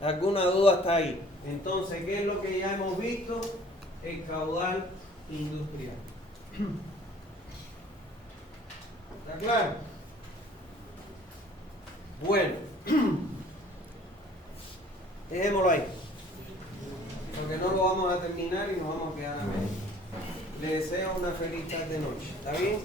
¿Alguna duda hasta ahí? Entonces, ¿qué es lo que ya hemos visto? El caudal industrial. ¿Está claro? Bueno, dejémoslo ahí, porque no lo vamos a terminar y nos vamos a quedar a ver. Les deseo una feliz tarde noche. ¿Está bien?